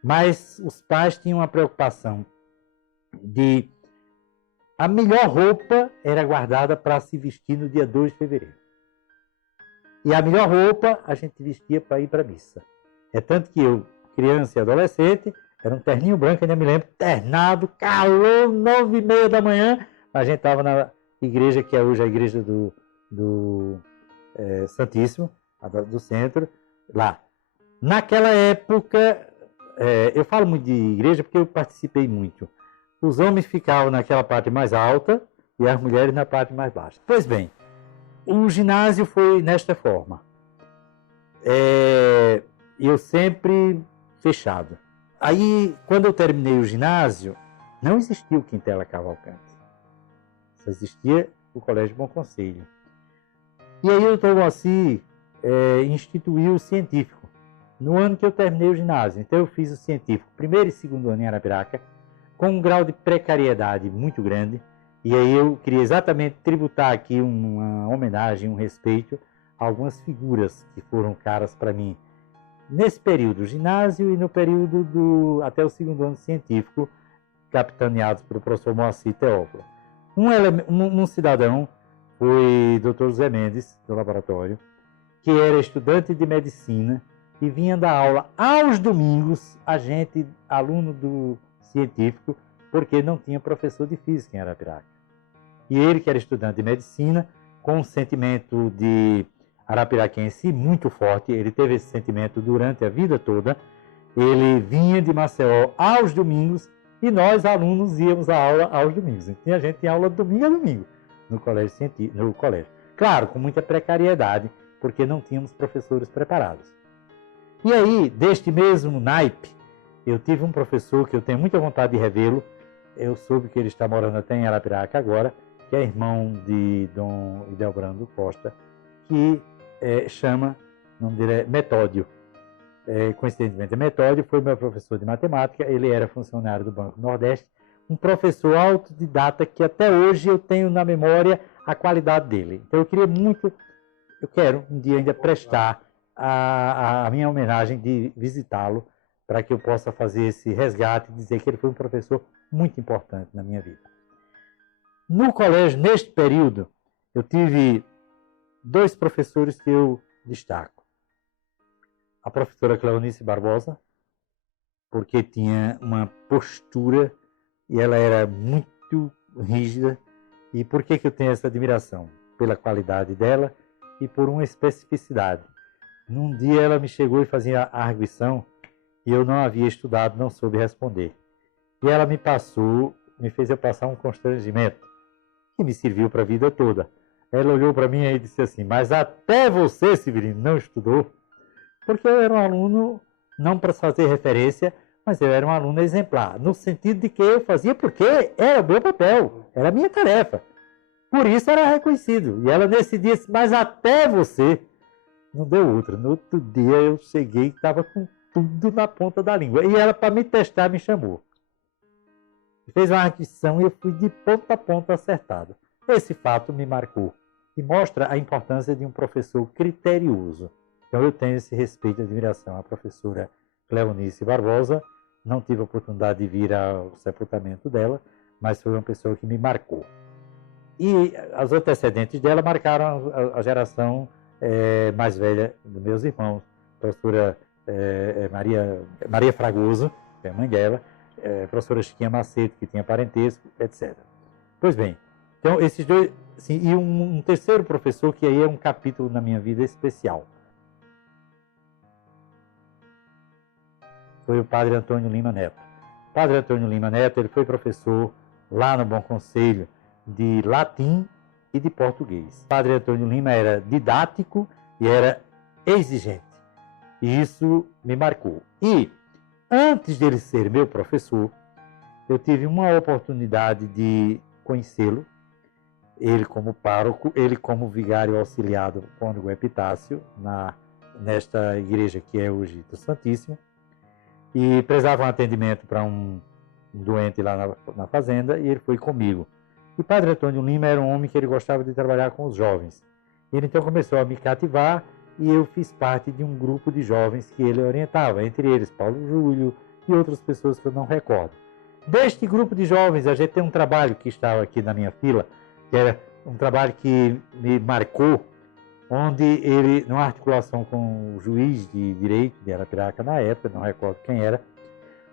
mas os pais tinham uma preocupação de a melhor roupa era guardada para se vestir no dia 2 de fevereiro. E a melhor roupa a gente vestia para ir para a missa. É tanto que eu, criança e adolescente, era um terninho branco, ainda me lembro, ternado, calor, 9h30 da manhã. A gente estava na igreja, que é hoje a igreja do Santíssimo, do centro, lá. Naquela época, eu falo muito de igreja porque eu participei muito. Os homens ficavam naquela parte mais alta e as mulheres na parte mais baixa. Pois bem, o ginásio foi nesta forma. Eu sempre fechado. Aí, quando eu terminei o ginásio, não existia o Quintela Cavalcante. Só existia o Colégio Bom Conselho. E aí o Dr. Moacir instituiu o científico. No ano que eu terminei o ginásio. Então eu fiz o científico, primeiro e segundo ano em Arapiraca. com um grau de precariedade muito grande. E aí eu queria exatamente tributar aqui uma homenagem, um respeito a algumas figuras que foram caras para mim nesse período, ginásio e no período até o segundo ano científico, capitaneados pelo professor Moacir Teófilo. Um cidadão foi Dr. José Mendes, do laboratório, que era estudante de medicina e vinha dar aula aos domingos, a gente, aluno do científico, porque não tinha professor de física em Arapiraca. E ele, que era estudante de medicina, com um sentimento de arapiraquense muito forte, ele teve esse sentimento durante a vida toda, ele vinha de Maceió aos domingos e nós, alunos, íamos à aula aos domingos. Então, a gente tinha aula de domingo a domingo no colégio científico, no colégio. Claro, com muita precariedade, porque não tínhamos professores preparados. E aí, deste mesmo naipe, eu tive um professor que eu tenho muita vontade de revê-lo. Eu soube que ele está morando até em Arapiraca agora, que é irmão de Dom Idelbrando Costa, que chama, o nome dele é Metódio. Coincidentemente, Metódio foi meu professor de matemática, ele era funcionário do Banco Nordeste, um professor autodidata que até hoje eu tenho na memória a qualidade dele. Então eu quero um dia ainda prestar a minha homenagem de visitá-lo, para que eu possa fazer esse resgate e dizer que ele foi um professor muito importante na minha vida. No colégio, neste período, eu tive 2 professores que eu destaco. A professora Cleonice Barbosa, porque tinha uma postura e ela era muito rígida. E por que eu tenho essa admiração? Pela qualidade dela e por uma especificidade. Num dia ela me chegou e fazia a arguição e eu não havia estudado, não soube responder. E ela me fez eu passar um constrangimento que me serviu para a vida toda. Ela olhou para mim e disse assim: mas até você, Severino, não estudou? Porque eu era um aluno, não para fazer referência, mas eu era um aluno exemplar, no sentido de que eu fazia porque era o meu papel, era a minha tarefa. Por isso era reconhecido. E ela nesse dia disse: mas até você. Não deu outra. No outro dia eu cheguei e estava com tudo na ponta da língua. E ela, para me testar, me chamou. Fez uma arguição e eu fui de ponta a ponta acertado. Esse fato me marcou e mostra a importância de um professor criterioso. Então eu tenho esse respeito e admiração à professora Cleonice Barbosa. Não tive a oportunidade de vir ao sepultamento dela, mas foi uma pessoa que me marcou. E as antecedentes dela marcaram a geração mais velha dos meus irmãos. A professora Maria Fragoso, que é a mãe dela, a professora Chiquinha Macedo, que tinha parentesco, etc. Pois bem, então esses dois, assim, e um terceiro professor que aí é um capítulo na minha vida especial. Foi o padre Antônio Lima Neto. O padre Antônio Lima Neto, ele foi professor lá no Bom Conselho de latim e de português. O padre Antônio Lima era didático e era exigente. E isso me marcou. E antes dele ser meu professor, eu tive uma oportunidade de conhecê-lo, ele como pároco, ele como vigário auxiliar do cônego Epitácio, nesta igreja que é hoje do Santíssimo, e prezava um atendimento para um doente lá na fazenda, e ele foi comigo. E o padre Antônio Lima era um homem que ele gostava de trabalhar com os jovens. Ele então começou a me cativar e eu fiz parte de um grupo de jovens que ele orientava, entre eles Paulo Júlio e outras pessoas que eu não recordo. Deste grupo de jovens, a gente tem um trabalho que estava aqui na minha fila, que era um trabalho que me marcou, onde ele, numa articulação com o juiz de direito de Arapiraca na época, não recordo quem era,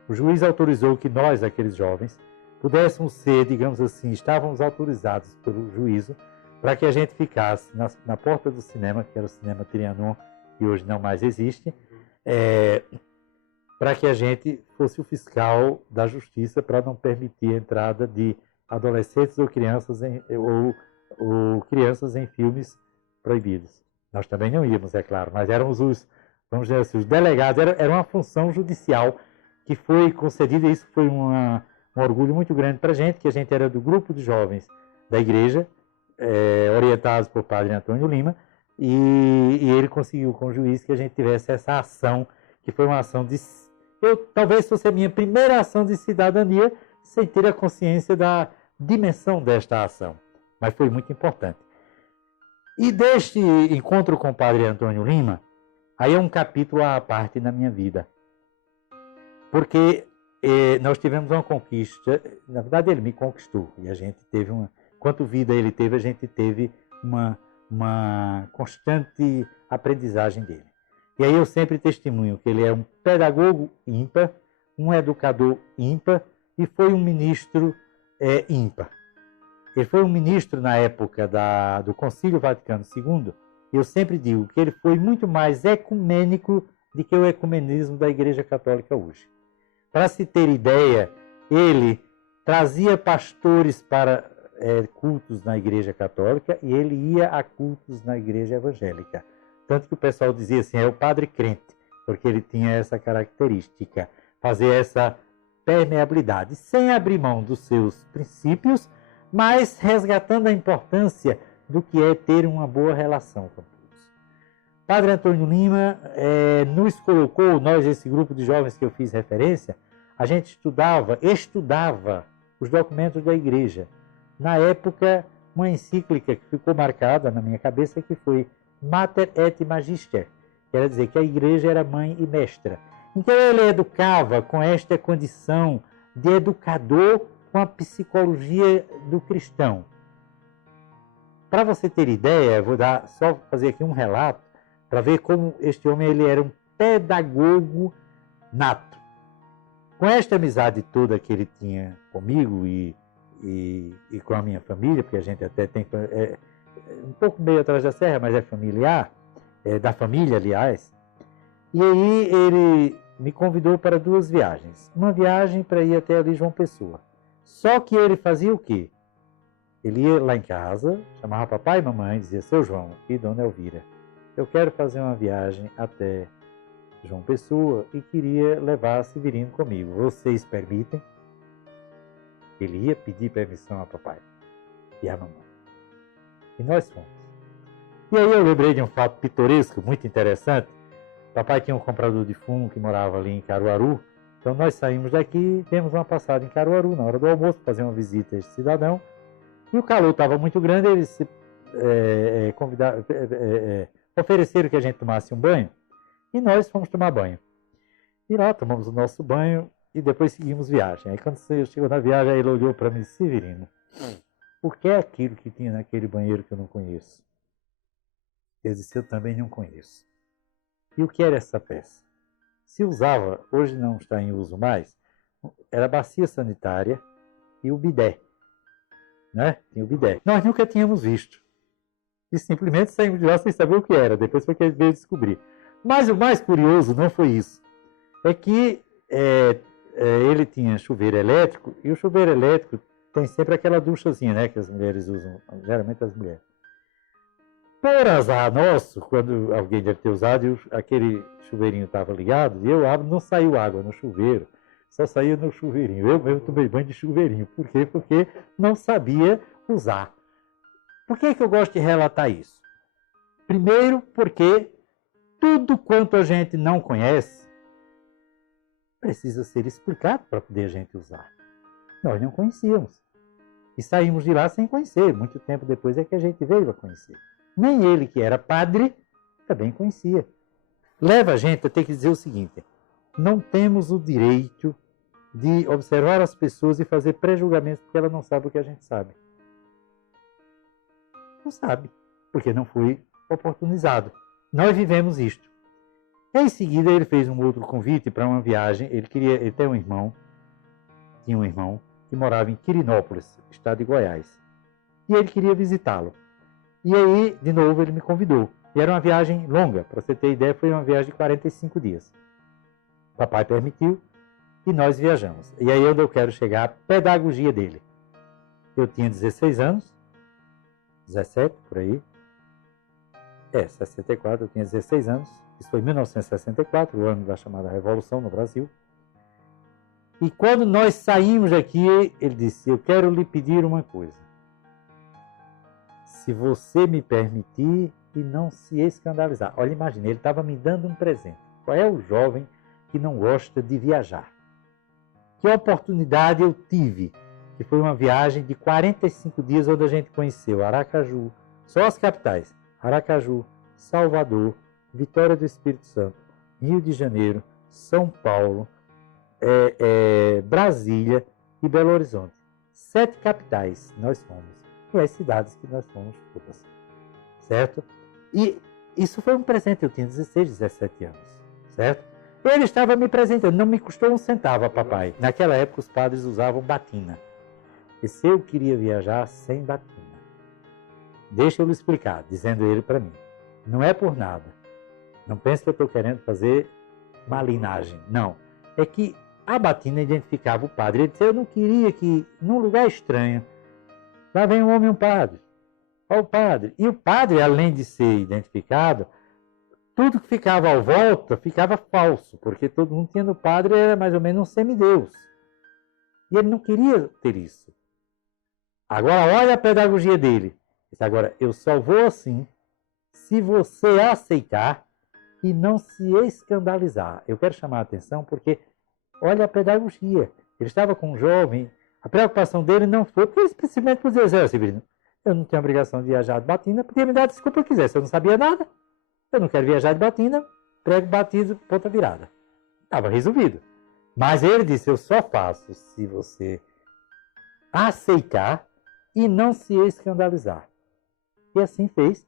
o juiz autorizou que nós, aqueles jovens, pudéssemos ser, digamos assim, estávamos autorizados pelo juízo para que a gente ficasse na porta do cinema, que era o Cinema Trianon, que hoje não mais existe, para que a gente fosse o fiscal da justiça para não permitir a entrada de adolescentes ou crianças crianças em filmes proibidos. Nós também não íamos, é claro, mas éramos vamos dizer assim, os delegados, era uma função judicial que foi concedida, e isso foi um orgulho muito grande para a gente, que a gente era do grupo de jovens da igreja, orientados por padre Antônio Lima, e ele conseguiu com o juiz que a gente tivesse essa ação, que foi uma ação talvez fosse a minha primeira ação de cidadania, sem ter a consciência da dimensão desta ação. Mas foi muito importante. E deste encontro com o padre Antônio Lima, aí é um capítulo à parte na minha vida. Porque nós tivemos uma conquista, na verdade ele me conquistou, e a gente teve quanto vida ele teve, a gente teve uma constante aprendizagem dele. E aí eu sempre testemunho que ele é um pedagogo ímpar, um educador ímpar e foi um ministro ímpar. Ele foi um ministro na época do Concílio Vaticano II, e eu sempre digo que ele foi muito mais ecumênico do que o ecumenismo da Igreja Católica hoje. Para se ter ideia, ele trazia pastores para cultos na Igreja Católica e ele ia a cultos na Igreja Evangélica. Tanto que o pessoal dizia assim, é o padre crente, porque ele tinha essa característica, fazer essa permeabilidade, sem abrir mão dos seus princípios, mas resgatando a importância do que é ter uma boa relação com todos. Padre Antônio Lima nos colocou, nós, esse grupo de jovens que eu fiz referência, a gente estudava os documentos da Igreja. Na época, uma encíclica que ficou marcada na minha cabeça, que foi Mater et Magister, quer dizer que a Igreja era mãe e mestra. Então ele educava com esta condição de educador com a psicologia do cristão. Para você ter ideia, vou só fazer aqui um relato para ver como este homem ele era um pedagogo nato. Com esta amizade toda que ele tinha comigo e com a minha família, porque a gente até tem um pouco meio atrás da serra, mas é familiar, da família, aliás. E aí ele me convidou para 2 viagens. Uma viagem para ir até ali João Pessoa. Só que ele fazia o quê? Ele ia lá em casa, chamava papai e mamãe, dizia, seu João e dona Elvira, eu quero fazer uma viagem até João Pessoa e queria levar Severino comigo. Vocês permitem? Ele ia pedir permissão a papai e a mamãe. E nós fomos. E aí eu lembrei de um fato pitoresco, muito interessante. Papai tinha um comprador de fumo que morava ali em Caruaru. Então nós saímos daqui, temos uma passada em Caruaru na hora do almoço, fazer uma visita a esse cidadão. E o calor estava muito grande, eles se ofereceram que a gente tomasse um banho. E nós fomos tomar banho. E lá tomamos o nosso banho e depois seguimos viagem. Aí quando chegou na viagem, ele olhou para mim, Severino, por que é aquilo que tinha naquele banheiro que eu não conheço? Eu disse, eu também não conheço. E o que era essa peça? Se usava, hoje não está em uso mais, era a bacia sanitária e o bidé. Né? Tinha o bidé. Nós nunca tínhamos visto. E simplesmente saímos de lá sem saber o que era. Depois foi que ele veio descobrir. Mas o mais curioso não foi isso. É que ele tinha chuveiro elétrico, e o chuveiro elétrico tem sempre aquela duchazinha, né, que as mulheres usam, geralmente as mulheres. Por azar nosso, quando alguém deve ter usado, aquele chuveirinho estava ligado, e eu abro, não saiu água no chuveiro, só saía no chuveirinho. Eu mesmo tomei banho de chuveirinho. Por quê? Porque não sabia usar. Por que eu gosto de relatar isso? Primeiro, porque tudo quanto a gente não conhece precisa ser explicado para poder a gente usar. Nós não conhecíamos. E saímos de lá sem conhecer. Muito tempo depois é que a gente veio a conhecer. Nem ele, que era padre, também conhecia. Leva a gente a ter que dizer o seguinte, não temos o direito de observar as pessoas e fazer pré-julgamentos porque ela não sabe o que a gente sabe. Não sabe, porque não foi oportunizado. Nós vivemos isto. Em seguida, ele fez um outro convite para uma viagem. Ele tem um irmão, tinha um irmão que morava em Quirinópolis, estado de Goiás. E ele queria visitá-lo. E aí, de novo, ele me convidou. E era uma viagem longa, para você ter ideia, foi uma viagem de 45 dias. Papai permitiu e nós viajamos. E aí é onde eu quero chegar, a pedagogia dele. Eu tinha 16 anos, 17, por aí. 64, eu tinha 16 anos. Isso foi em 1964, o ano da chamada Revolução no Brasil. E quando nós saímos daqui, ele disse, eu quero lhe pedir uma coisa. Se você me permitir e não se escandalizar. Olha, imagine, ele estava me dando um presente. Qual é o jovem que não gosta de viajar? Que oportunidade eu tive, que foi uma viagem de 45 dias onde a gente conheceu Aracaju, só as capitais, Aracaju, Salvador, Vitória do Espírito Santo, Rio de Janeiro, São Paulo, Brasília e Belo Horizonte. 7 capitais nós fomos, e as cidades que nós fomos todas, certo? E isso foi um presente, eu tinha 16, 17 anos, certo? Ele estava me presentando, não me custou um centavo a papai. Naquela época os padres usavam batina. E se eu queria viajar sem batina? Deixa eu lhe explicar, dizendo ele para mim. Não é por nada. Não pense que eu estou querendo fazer malinagem. Não. É que a batina identificava o padre. Ele disse, eu não queria que, num lugar estranho, lá vem um homem e um padre. Olha o padre. E o padre, além de ser identificado, tudo que ficava à volta ficava falso, porque todo mundo tinha no padre era mais ou menos um semideus. E ele não queria ter isso. Agora, olha a pedagogia dele. Agora, eu só vou assim se você aceitar e não se escandalizar. Eu quero chamar a atenção porque, olha a pedagogia. Ele estava com um jovem, a preocupação dele não foi, porque simplesmente por dizer, Severino, eu não tenho obrigação de viajar de batina, podia me dar desculpa que quisesse, eu não sabia nada. Eu não quero viajar de batina, prego batido, ponta virada. Estava resolvido. Mas ele disse, eu só faço se você aceitar e não se escandalizar. E assim fez.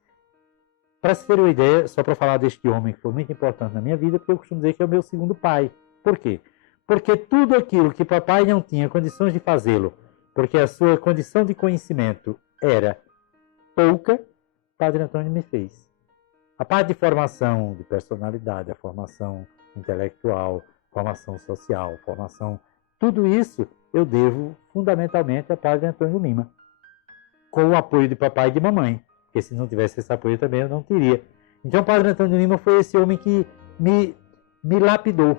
Para se ter uma ideia, só para falar deste homem que foi muito importante na minha vida, porque eu costumo dizer que é o meu segundo pai. Por quê? Porque tudo aquilo que papai não tinha condições de fazê-lo, porque a sua condição de conhecimento era pouca, Padre Antônio me fez. A parte de formação de personalidade, a formação intelectual, formação social, formação, tudo isso eu devo fundamentalmente a Padre Antônio Lima, com o apoio de papai e de mamãe, porque se não tivesse esse apoio também eu não teria. Então Padre Antônio Lima foi esse homem que me lapidou,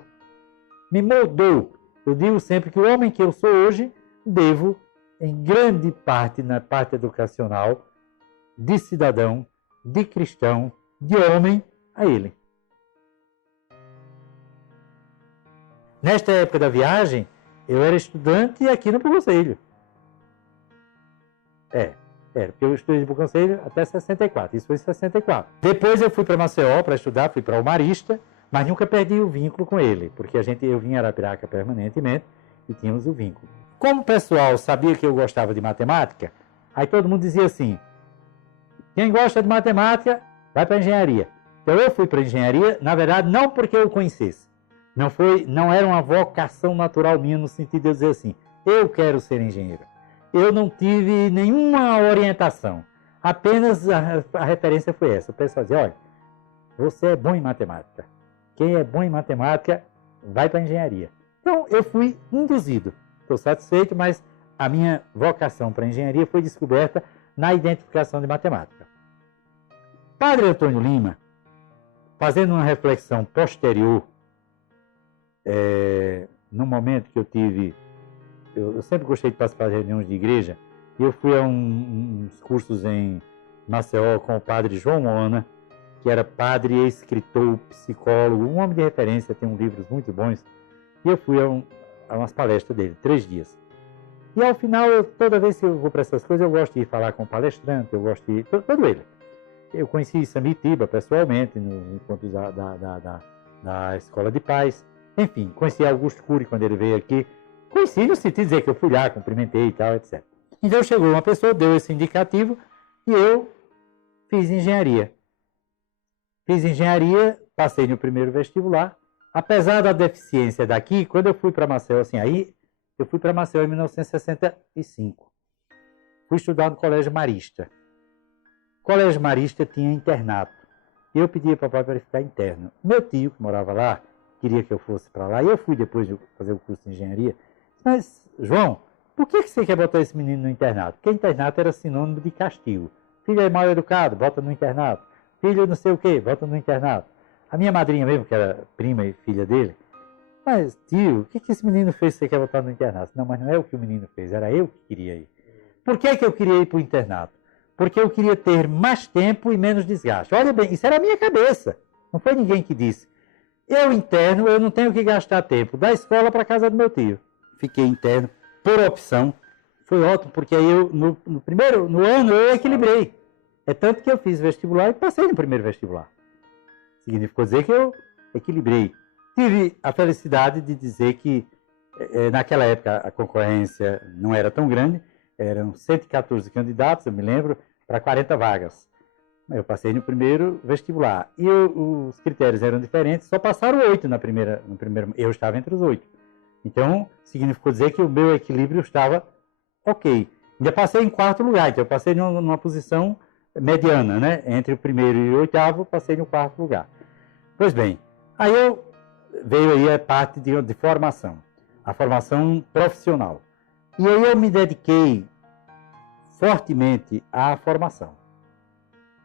me moldou. Eu digo sempre que o homem que eu sou hoje devo, em grande parte, na parte educacional, de cidadão, de cristão, de homem a ele. Nesta época da viagem, eu era estudante aqui no Conselho. Porque eu estudei no Conselho até 64, isso foi em 64. Depois eu fui para Maceió para estudar, fui para o Marista, mas nunca perdi o vínculo com ele, porque eu vinha a Arapiraca permanentemente e tínhamos o vínculo. Como o pessoal sabia que eu gostava de matemática, aí todo mundo dizia assim, quem gosta de matemática vai para a engenharia. Então eu fui para a engenharia, na verdade, não porque eu o conhecesse. Não era uma vocação natural minha no sentido de eu dizer assim, eu quero ser engenheiro. Eu não tive nenhuma orientação. Apenas a referência foi essa. O pessoal dizia, olha, você é bom em matemática. Quem é bom em matemática vai para a engenharia. Então eu fui induzido. Estou satisfeito, mas a minha vocação para a engenharia foi descoberta na identificação de matemática. Padre Antônio Lima, fazendo uma reflexão posterior, no momento que eu tive, eu sempre gostei de participar de reuniões de igreja, e eu fui a uns cursos em Maceió com o padre João Ona, que era padre, escritor, psicólogo, um homem de referência, tem livros muito bons, e eu fui a umas palestras dele, 3 dias. E ao final, toda vez que eu vou para essas coisas, eu gosto de ir falar com o palestrante, eu gosto de ir, todo ele. Eu conheci Samitiba pessoalmente, nos encontros da Escola de Paz. Enfim, conheci Augusto Cury quando ele veio aqui. Conheci no sentido de dizer que eu fui lá, cumprimentei e tal, etc. Então chegou uma pessoa, deu esse indicativo e eu fiz engenharia. Fiz engenharia, passei no primeiro vestibular. Apesar da deficiência daqui, quando eu fui para Maceió, assim, aí eu fui para Maceió em 1965. Fui estudar no Colégio Marista. O Colégio Marista tinha internato. E eu pedi ao papai para ele ficar interno. Meu tio, que morava lá, queria que eu fosse para lá. E eu fui depois de fazer o curso de engenharia. Mas, João, por que você quer botar esse menino no internato? Porque internato era sinônimo de castigo. Filho é mal educado, bota no internato. Filho não sei o quê, bota no internato. A minha madrinha mesmo, que era prima e filha dele, mas tio, o que esse menino fez que você quer botar no internato? Não, mas não é o que o menino fez, era eu que queria ir. Por que eu queria ir para o internato? Porque eu queria ter mais tempo e menos desgaste. Olha bem, isso era a minha cabeça. Não foi ninguém que disse. Eu interno, eu não tenho que gastar tempo da escola para a casa do meu tio. fiquei interno por opção. Foi ótimo, porque aí eu, no ano, eu equilibrei. É tanto que eu fiz vestibular e passei no primeiro vestibular. Significou dizer que eu equilibrei. Tive a felicidade de dizer que, naquela época, a concorrência não era tão grande, eram 114 candidatos, eu me lembro, para 40 vagas. Eu passei no primeiro vestibular. E os critérios eram diferentes, só passaram 8 no primeiro. Eu estava entre os 8. Então, significou dizer que o meu equilíbrio estava ok. Ainda passei em quarto lugar, então eu passei numa posição mediana, né? Entre o primeiro e o oitavo, passei no quarto lugar. Pois bem, aí veio aí a parte de formação, a formação profissional. E aí eu me dediquei fortemente à formação.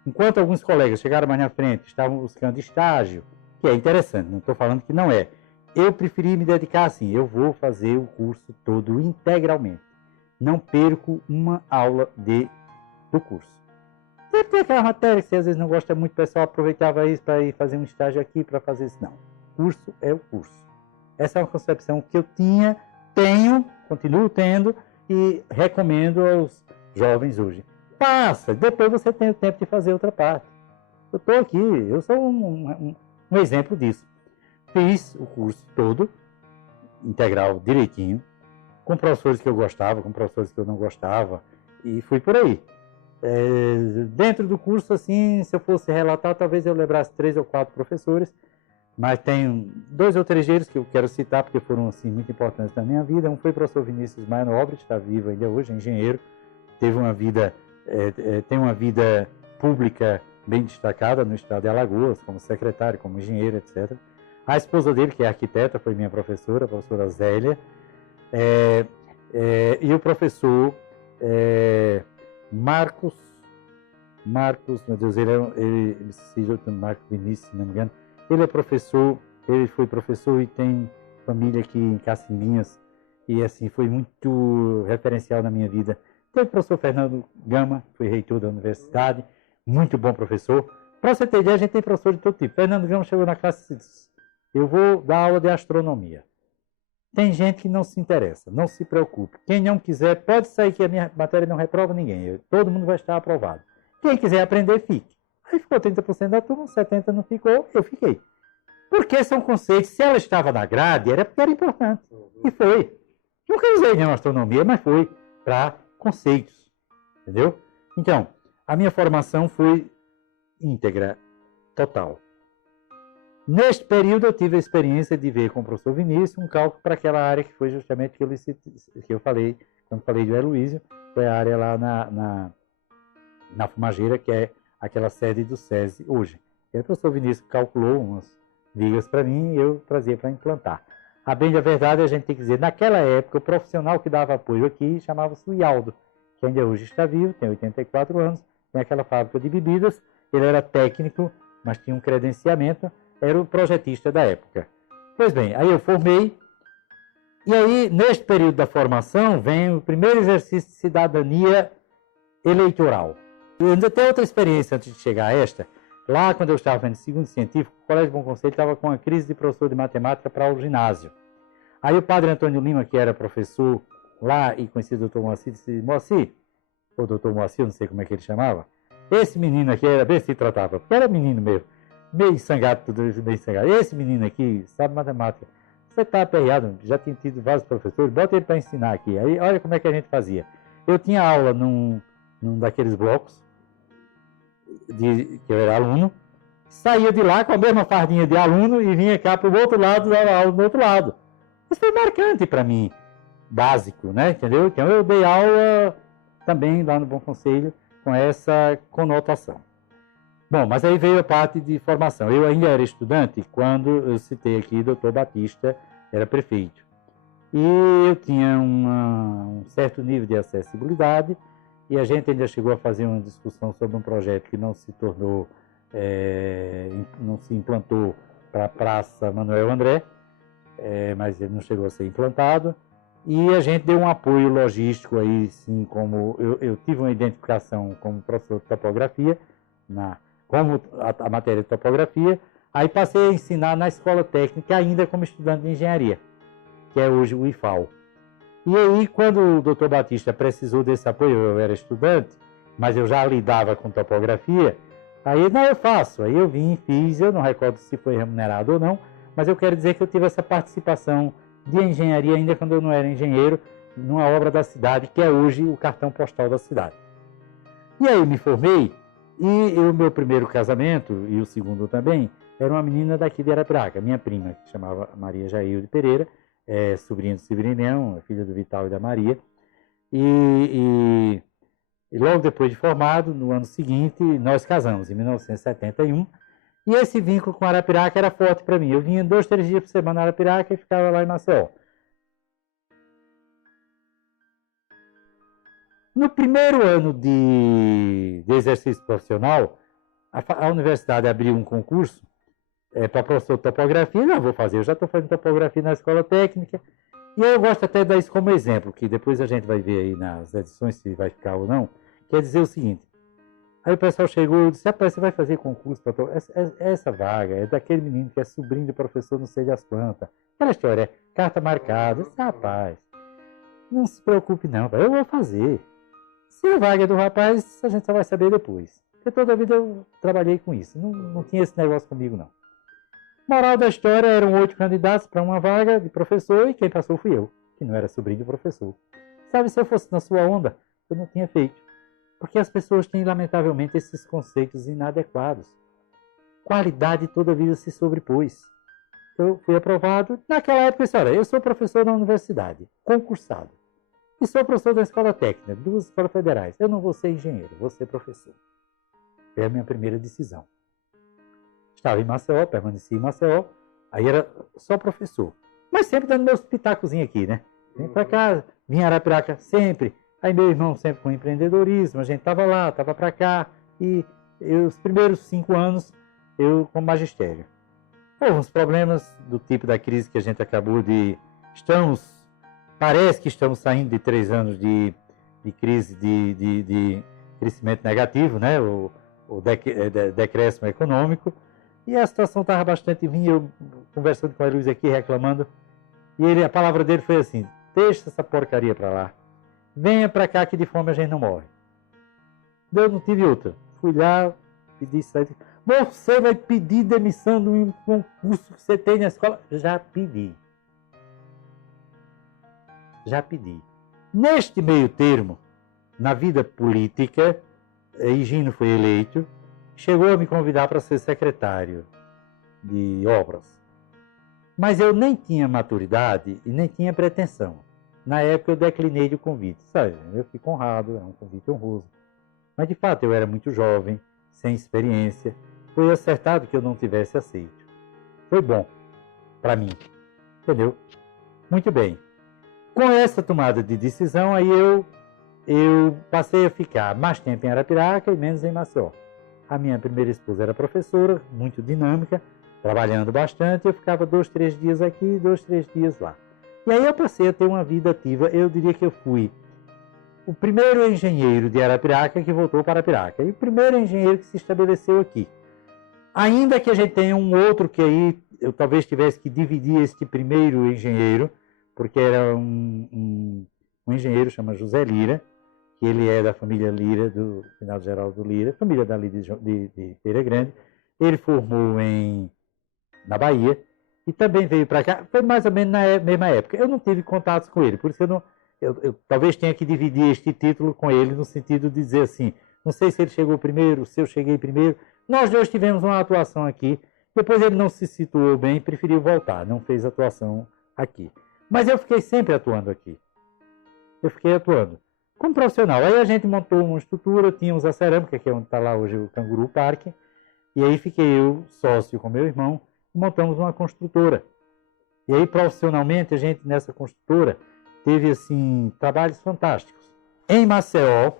Enquanto alguns colegas chegaram mais na frente, estavam buscando estágio, que é interessante, não estou falando que não é. Eu preferi me dedicar assim, eu vou fazer o curso todo integralmente. Não perco uma aula do curso. Deve ter aquela matéria que você às vezes não gosta muito, o pessoal aproveitava isso para ir fazer um estágio aqui, para fazer isso. Não, o curso é o curso. Essa é uma concepção que eu tenho, continuo tendo e recomendo aos jovens hoje. Passa, depois você tem o tempo de fazer outra parte. Eu estou aqui, eu sou um exemplo disso. Fiz o curso todo, integral, direitinho, com professores que eu gostava, com professores que eu não gostava, e fui por aí. Dentro do curso, assim, se eu fosse relatar, talvez eu lembrasse 3 ou 4 professores, mas tem 2 ou 3 deles que eu quero citar, porque foram assim, muito importantes na minha vida. Um foi o professor Vinícius Maia Nobre, está vivo ainda hoje, é engenheiro, teve uma vida, tem uma vida pública bem destacada no estado de Alagoas, como secretário, como engenheiro, etc. A esposa dele, que é arquiteta, foi minha professora, a professora Zélia, e o professor Marcos, meu Deus, ele se chama Marcos Vinícius, se não me engano. Ele é professor, ele foi professor e tem família aqui em Cacimbinhas, e assim, foi muito referencial na minha vida. Teve o professor Fernando Gama, foi reitor da universidade, muito bom professor. Para você ter ideia, a gente tem professor de todo tipo. Fernando Gama chegou na classe e disse: eu vou dar aula de astronomia. Tem gente que não se interessa, não se preocupe. Quem não quiser, pode sair que a minha matéria não reprova ninguém. Todo mundo vai estar aprovado. Quem quiser aprender, fique. Aí ficou 30% da turma, 70% não ficou, eu fiquei. Porque são conceitos, se ela estava na grade, era porque era importante. E foi. Nunca usei nenhuma astronomia, mas foi para conceitos. Entendeu? Então, a minha formação foi íntegra, total. Neste período, eu tive a experiência de ver com o professor Vinícius um cálculo para aquela área que foi justamente que eu falei, quando falei do Heloísio, foi a área lá na Fumageira, que é aquela sede do SESI hoje. E aí o professor Vinícius calculou umas vigas para mim e eu trazia para implantar. A bem da verdade, a gente tem que dizer, naquela época, o profissional que dava apoio aqui chamava-se o Ialdo, que ainda hoje está vivo, tem 84 anos, tem aquela fábrica de bebidas, ele era técnico, mas tinha um credenciamento, era o projetista da época. Pois bem, aí eu formei, e aí, neste período da formação, vem o primeiro exercício de cidadania eleitoral. Eu ainda tenho outra experiência antes de chegar a esta. Lá, quando eu estava no segundo científico, o Colégio Bom Conselho estava com uma crise de professor de matemática para o ginásio. Aí o padre Antônio Lima, que era professor lá e conhecia o doutor Moacir, disse: Moacir, ou doutor Moacir, eu não sei como é que ele chamava, esse menino aqui era bem se tratava, porque era menino mesmo, meio sangado, tudo meio sangado. Esse menino aqui sabe matemática. Você está aperreado, já tinha tido vários professores, bota ele para ensinar aqui. Aí olha como é que a gente fazia. Eu tinha aula num daqueles blocos, que eu era aluno, saía de lá com a mesma fardinha de aluno e vinha cá para o outro lado, dar aula do outro lado. Isso foi marcante para mim, básico, né? Entendeu? Então eu dei aula também lá no Bom Conselho com essa conotação. Bom, mas aí veio a parte de formação. Eu ainda era estudante quando eu citei aqui o Dr. Batista, era prefeito. E eu tinha um certo nível de acessibilidade e a gente ainda chegou a fazer uma discussão sobre um projeto que não se tornou, não se implantou para a Praça Manuel André, mas ele não chegou a ser implantado. E a gente deu um apoio logístico aí, sim, como eu tive uma identificação como professor de topografia, como a matéria de topografia, aí passei a ensinar na escola técnica ainda como estudante de engenharia, que é hoje o IFAL. E aí, quando o doutor Batista precisou desse apoio, eu era estudante, mas eu já lidava com topografia, aí, não, eu faço. Aí eu vim, fiz, eu não recordo se foi remunerado ou não, mas eu quero dizer que eu tive essa participação de engenharia, ainda quando eu não era engenheiro, numa obra da cidade, que é hoje o cartão postal da cidade. E aí me formei, e o meu primeiro casamento, e o segundo também, era uma menina daqui de Arapiraca, minha prima, que chamava Maria Jailde Pereira, sobrinha do Severinão, filha do Vital e da Maria. E logo depois de formado, no ano seguinte, nós casamos, em 1971. E esse vínculo com Arapiraca era forte para mim. Eu vinha 2, 3 dias por semana em Arapiraca e ficava lá em Maceió. No primeiro ano de exercício profissional, a universidade abriu um concurso para professor de topografia. Não, vou fazer, eu já estou fazendo topografia na escola técnica. E eu gosto até de dar isso como exemplo, que depois a gente vai ver aí nas edições se vai ficar ou não. Quer dizer o seguinte, aí o pessoal chegou e disse, rapaz, você vai fazer concurso para essa vaga é daquele menino que é sobrinho do professor não sei das quantas. Aquela história, é carta marcada. Eu disse, rapaz, não se preocupe não, eu vou fazer. Se a vaga é do rapaz, a gente só vai saber depois. Porque toda a vida eu trabalhei com isso. Não tinha esse negócio comigo, não. Moral da história, eram 8 candidatos para uma vaga de professor e quem passou fui eu, que não era sobrinho do professor. Sabe, se eu fosse na sua onda, eu não tinha feito. Porque as pessoas têm, lamentavelmente, esses conceitos inadequados. Qualidade toda a vida se sobrepôs. Eu fui aprovado. Naquela época, eu disse, olha, eu sou professor na universidade, concursado. E sou professor da escola técnica, 2 escolas federais. Eu não vou ser engenheiro, vou ser professor. Foi a minha primeira decisão. Estava em Maceió, permaneci em Maceió, aí era só professor. Mas sempre dando meus pitacozinhos aqui, né? Vem para cá, vim em Arapiraca sempre. Aí meu irmão sempre com empreendedorismo, a gente estava lá, estava para cá. E os primeiros 5 anos, eu com magistério. Houve uns problemas do tipo da crise que a gente acabou de... Parece que estamos saindo de 3 anos de crise de crescimento negativo, né? O decréscimo econômico. E a situação estava bastante ruim, eu conversando com a Luiz aqui, reclamando. E a palavra dele foi assim, deixa essa porcaria para lá. Venha para cá que de fome a gente não morre. Eu não tive outra. Fui lá, pedi saída. Você vai pedir demissão de um concurso que você tem na escola? Já pedi. Neste meio termo, na vida política, Higino foi eleito, chegou a me convidar para ser secretário de obras. Mas eu nem tinha maturidade e nem tinha pretensão. Na época eu declinei o convite. Sabe, eu fico honrado, é um convite honroso. Mas de fato eu era muito jovem, sem experiência. Foi acertado que eu não tivesse aceito. Foi bom para mim. Entendeu? Muito bem. Com essa tomada de decisão, aí eu passei a ficar mais tempo em Arapiraca e menos em Maceió. A minha primeira esposa era professora, muito dinâmica, trabalhando bastante. Eu ficava 2, 3 dias aqui, 2, 3 dias lá. E aí eu passei a ter uma vida ativa. Eu diria que eu fui o primeiro engenheiro de Arapiraca que voltou para Arapiraca. E o primeiro engenheiro que se estabeleceu aqui. Ainda que a gente tenha um outro que aí eu talvez tivesse que dividir este primeiro engenheiro, porque era um engenheiro chamado José Lira, que ele é da família Lira, do Finado Geraldo Lira, família dali de Feira Grande. Ele formou na Bahia e também veio para cá. Foi mais ou menos na mesma época. Eu não tive contatos com ele, por isso eu talvez tenha que dividir este título com ele, no sentido de dizer assim, não sei se ele chegou primeiro, se eu cheguei primeiro. Nós dois tivemos uma atuação aqui, depois ele não se situou bem, preferiu voltar, não fez atuação aqui. Mas eu fiquei sempre atuando aqui. Eu fiquei atuando como profissional. Aí a gente montou uma estrutura, tínhamos a cerâmica, que é onde está lá hoje o Canguru Parque, e aí fiquei eu, sócio com meu irmão, e montamos uma construtora. E aí profissionalmente a gente nessa construtora teve assim trabalhos fantásticos. Em Maceió,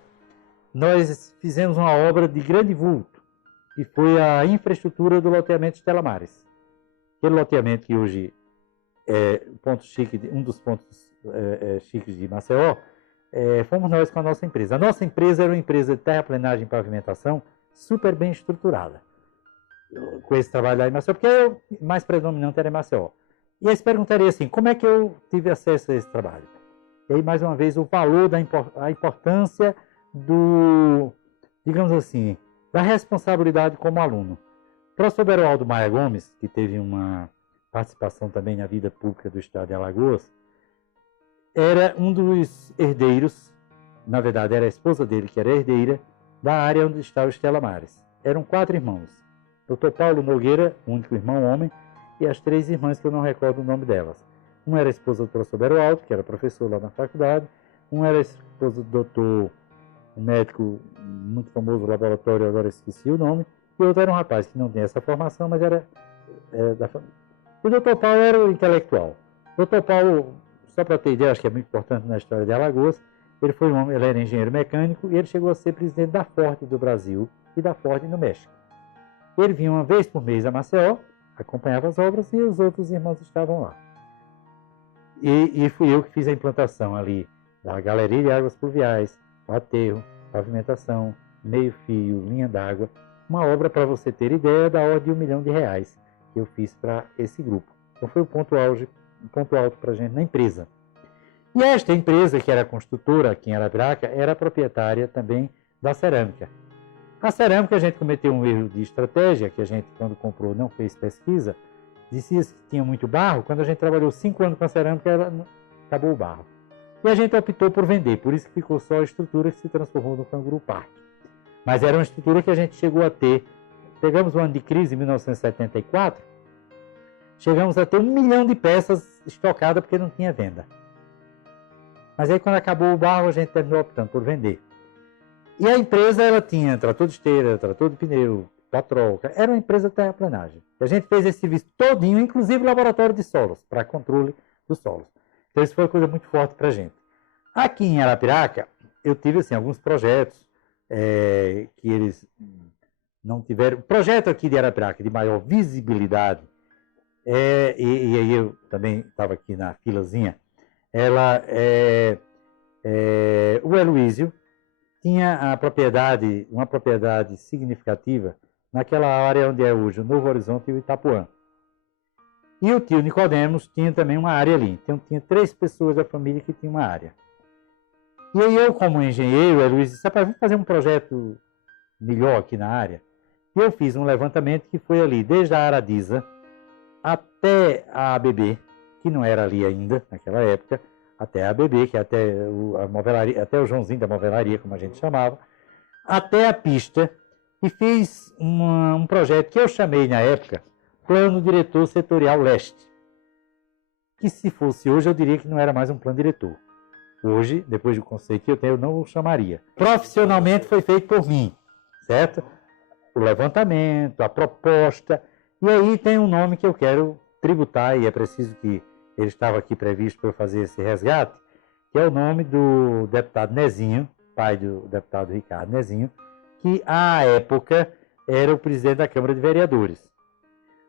nós fizemos uma obra de grande vulto, que foi a infraestrutura do loteamento Estela Maris. Aquele loteamento que hoje é ponto chique, um dos pontos chiques de Maceió, fomos nós com a nossa empresa. A nossa empresa era uma empresa de terraplenagem e pavimentação super bem estruturada. Com esse trabalho lá em Maceió, porque o mais predominante era em Maceió. E aí se perguntaria assim, como é que eu tive acesso a esse trabalho? E aí, mais uma vez, o valor, a importância do, digamos assim, da responsabilidade como aluno. O professor Beroaldo Maia Gomes, que teve uma participação também na vida pública do estado de Alagoas, era um dos herdeiros, na verdade era a esposa dele que era herdeira, da área onde está o Estela Maris. Eram 4 irmãos. Dr. Paulo Nogueira, o único irmão homem, e as 3 irmãs que eu não recordo o nome delas. Uma era a esposa do professor Beroaldo, que era professor lá na faculdade. Uma era a esposa do doutor, um médico muito famoso do laboratório, agora esqueci o nome. E outro era um rapaz que não tem essa formação, mas era da família. E o doutor Paulo era o intelectual. O doutor Paulo, só para ter ideia, acho que é muito importante na história de Alagoas, ele foi um homem, ele era engenheiro mecânico e ele chegou a ser presidente da Ford do Brasil e da Ford no México. Ele vinha uma vez por mês a Maceió, acompanhava as obras e os outros irmãos estavam lá. E fui eu que fiz a implantação ali da galeria de águas pluviais, o aterro, pavimentação, meio-fio, linha d'água. Uma obra, para você ter ideia, da ordem de R$1 milhão que eu fiz para esse grupo. Então foi o ponto alto para a gente na empresa. E esta empresa, que era construtora aqui em Arapiraca, era proprietária também da cerâmica. A cerâmica, a gente cometeu um erro de estratégia, que a gente, quando comprou, não fez pesquisa, dizia que tinha muito barro. Quando a gente trabalhou 5 anos com a cerâmica, acabou o barro. E a gente optou por vender, por isso que ficou só a estrutura que se transformou no Canguru Park. Mas era uma estrutura que a gente chegou a ter, pegamos o ano de crise, em 1974, chegamos a ter 1 milhão de peças estocadas porque não tinha venda. Mas aí, quando acabou o barro, a gente terminou optando por vender. E a empresa, ela tinha trator de esteira, trator de pneu, patroca, era uma empresa de terraplanagem. A gente fez esse serviço todinho, inclusive laboratório de solos, para controle dos solos. Então isso foi uma coisa muito forte para a gente. Aqui em Arapiraca, eu tive assim, alguns projetos que eles não tiveram. O projeto aqui de Arapiraca, de maior visibilidade, e aí eu também estava aqui na filazinha, o Heloísio tinha uma propriedade significativa naquela área onde é hoje o Novo Horizonte e o Itapuã. E o tio Nicodemos tinha também uma área ali. Então tinha 3 pessoas da família que tinham uma área. E aí eu, como engenheiro, o Heloísio disse, rapaz, vamos fazer um projeto melhor aqui na área. E eu fiz um levantamento que foi ali, desde a Aradiza até a ABB, que não era ali ainda, naquela época, até a ABB, que é até o Joãozinho da Movelaria, como a gente chamava, até a pista, e fiz um projeto que eu chamei na época Plano Diretor Setorial Leste, que se fosse hoje eu diria que não era mais um plano diretor. Hoje, depois do conceito que eu tenho, eu não o chamaria. Profissionalmente foi feito por mim, certo? O levantamento, a proposta, e aí tem um nome que eu quero tributar, e é preciso que ele estava aqui previsto para eu fazer esse resgate, que é o nome do deputado Nezinho, pai do deputado Ricardo Nezinho, que à época era o presidente da Câmara de Vereadores.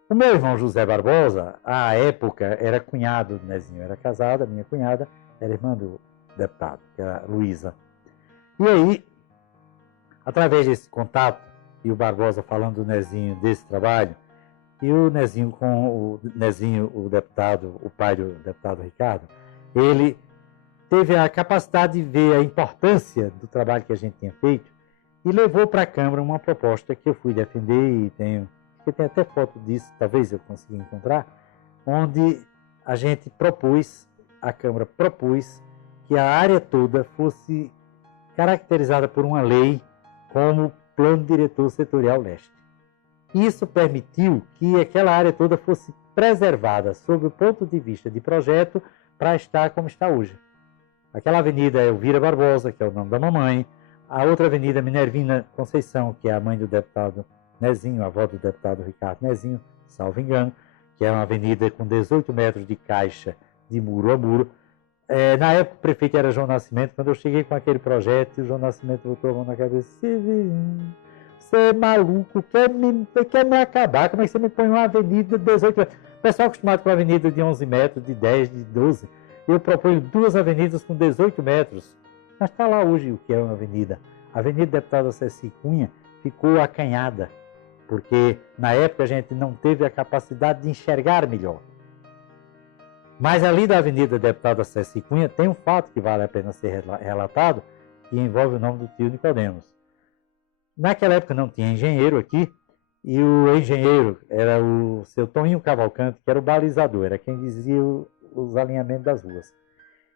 O meu irmão José Barbosa, à época, era cunhado do Nezinho, era casado, a minha cunhada era irmã do deputado, que era a Luísa. E aí, através desse contato, e o Barbosa falando do Nezinho desse trabalho, e o Nezinho o deputado, o pai do deputado Ricardo, ele teve a capacidade de ver a importância do trabalho que a gente tinha feito e levou para a Câmara uma proposta que eu fui defender e tem até foto disso, talvez eu consiga encontrar, onde a gente a Câmara propôs que a área toda fosse caracterizada por uma lei como Plano Diretor Setorial Leste. Isso permitiu que aquela área toda fosse preservada sob o ponto de vista de projeto para estar como está hoje. Aquela avenida é Elvira Barbosa, que é o nome da mamãe. A outra avenida, Minervina Conceição, que é a mãe do deputado Nezinho, a avó do deputado Ricardo Nezinho, salvo engano, que é uma avenida com 18 metros de caixa de muro a muro. Na época o prefeito era João Nascimento. Quando eu cheguei com aquele projeto, o João Nascimento botou a mão na cabeça e disse, você é maluco, quer me acabar, como é que você me põe uma avenida de 18 metros? O pessoal acostumado com uma avenida de 11 metros, de 10, de 12, eu proponho 2 avenidas com 18 metros. Mas está lá hoje o que é uma avenida. A Avenida Deputado Ceci Cunha ficou acanhada, porque na época a gente não teve a capacidade de enxergar melhor. Mas ali da Avenida Deputada César Cunha tem um fato que vale a pena ser relatado, que envolve o nome do tio Nicodemos. Naquela época não tinha engenheiro aqui, e o engenheiro era o seu Toninho Cavalcante, que era o balizador, era quem dizia os alinhamentos das ruas.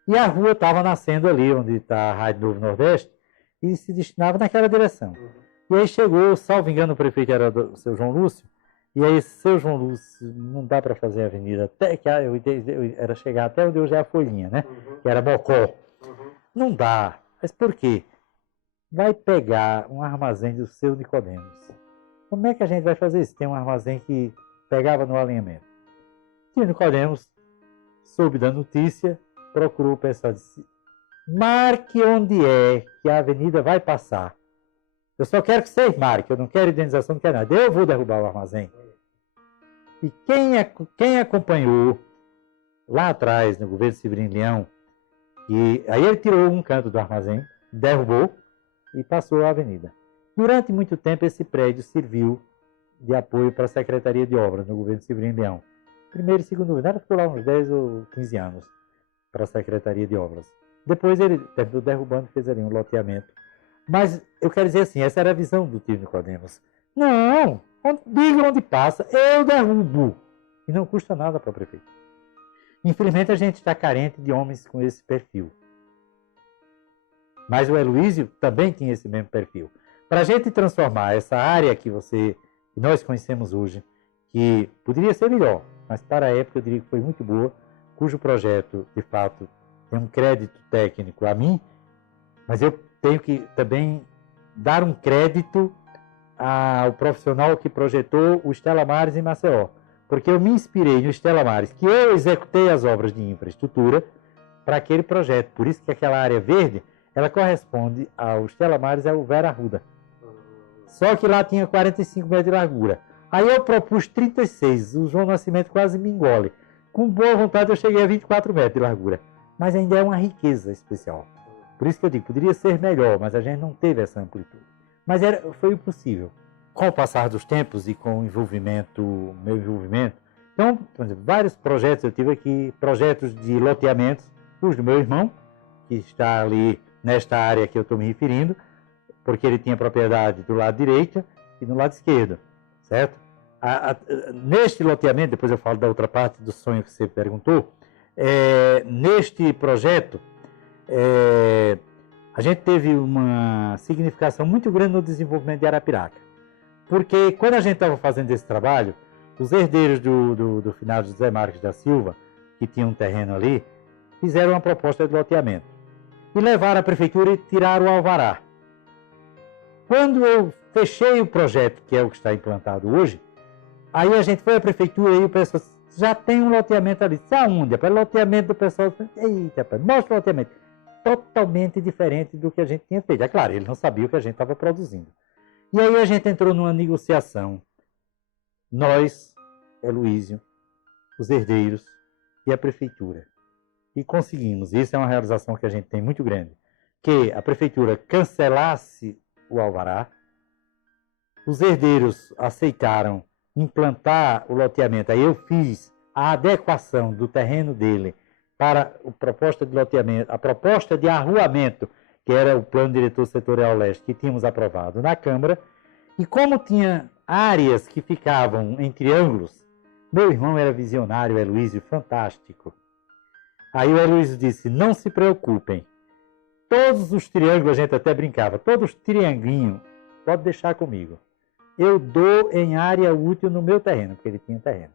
E a rua estava nascendo ali, onde está a Rádio Novo Nordeste, e se destinava naquela direção. E aí chegou, salvo engano, o prefeito era o seu João Lúcio, e aí, seu João Lúcio, não dá para fazer a avenida, até que era chegar até onde hoje é a Folhinha, né? Que era Mocó. Não dá. Mas por quê? Vai pegar um armazém do seu Nicodemos. Como é que a gente vai fazer isso? Tem um armazém que pegava no alinhamento. E o Nicodemos soube da notícia, procurou o pessoal e disse: marque onde é que a avenida vai passar. Eu só quero que vocês marquem, eu não quero indenização, não quero nada. Eu vou derrubar o armazém. E quem acompanhou lá atrás, no governo Severino Leão, e aí ele tirou um canto do armazém, derrubou e passou a avenida. Durante muito tempo esse prédio serviu de apoio para a Secretaria de Obras no governo Severino Leão. Primeiro e segundo governo, ficou lá uns 10 ou 15 anos para a Secretaria de Obras. Depois ele terminou derrubando e fez ali um loteamento. Mas eu quero dizer assim, essa era a visão do tio Nicodemos. Não, diga onde passa, eu derrubo. E não custa nada para o prefeito. Infelizmente a gente está carente de homens com esse perfil. Mas o Heloísio também tinha esse mesmo perfil. Para a gente transformar essa área que nós conhecemos hoje, que poderia ser melhor, mas para a época eu diria que foi muito boa, cujo projeto, de fato, tem um crédito técnico a mim, mas eu tenho que também dar um crédito ao profissional que projetou o Stella Maris em Maceió. Porque eu me inspirei no Stella Maris, que eu executei as obras de infraestrutura para aquele projeto. Por isso que aquela área verde, ela corresponde ao Stella Maris e ao Vera Arruda. Só que lá tinha 45 metros de largura. Aí eu propus 36, o João Nascimento quase me engole. Com boa vontade eu cheguei a 24 metros de largura. Mas ainda é uma riqueza especial. Por isso que eu digo, poderia ser melhor, mas a gente não teve essa amplitude. Mas foi possível. Com o passar dos tempos e com o meu envolvimento, então, por exemplo, vários projetos eu tive aqui, projetos de loteamentos, os do meu irmão, que está ali nesta área que eu estou me referindo, porque ele tinha propriedade do lado direito e do lado esquerdo, certo? Neste loteamento, depois eu falo da outra parte do sonho que você perguntou, neste projeto, a gente teve uma significação muito grande no desenvolvimento de Arapiraca. Porque quando a gente estava fazendo esse trabalho, os herdeiros do finado José Marques da Silva, que tinham um terreno ali, fizeram uma proposta de loteamento. E levaram à prefeitura e tiraram o alvará. Quando eu fechei o projeto, que é o que está implantado hoje, aí a gente foi à prefeitura e o pessoal disse, já tem um loteamento ali. Disse, aonde? Para o loteamento do pessoal. Eita, mostra o loteamento. Totalmente diferente do que a gente tinha feito. É claro, ele não sabia o que a gente estava produzindo. E aí a gente entrou numa negociação. Nós, Heloísio, os herdeiros e a prefeitura. E conseguimos, isso é uma realização que a gente tem muito grande, que a prefeitura cancelasse o alvará, os herdeiros aceitaram implantar o loteamento, aí eu fiz a adequação do terreno dele para a proposta de loteamento, a proposta de arruamento, que era o plano diretor setorial leste que tínhamos aprovado na Câmara, e como tinha áreas que ficavam em triângulos, meu irmão era visionário, Heloísio, fantástico. Aí o Heloísio disse, não se preocupem, todos os triângulos, a gente até brincava, todos os trianguinhos, pode deixar comigo. Eu dou em área útil no meu terreno, porque ele tinha terreno.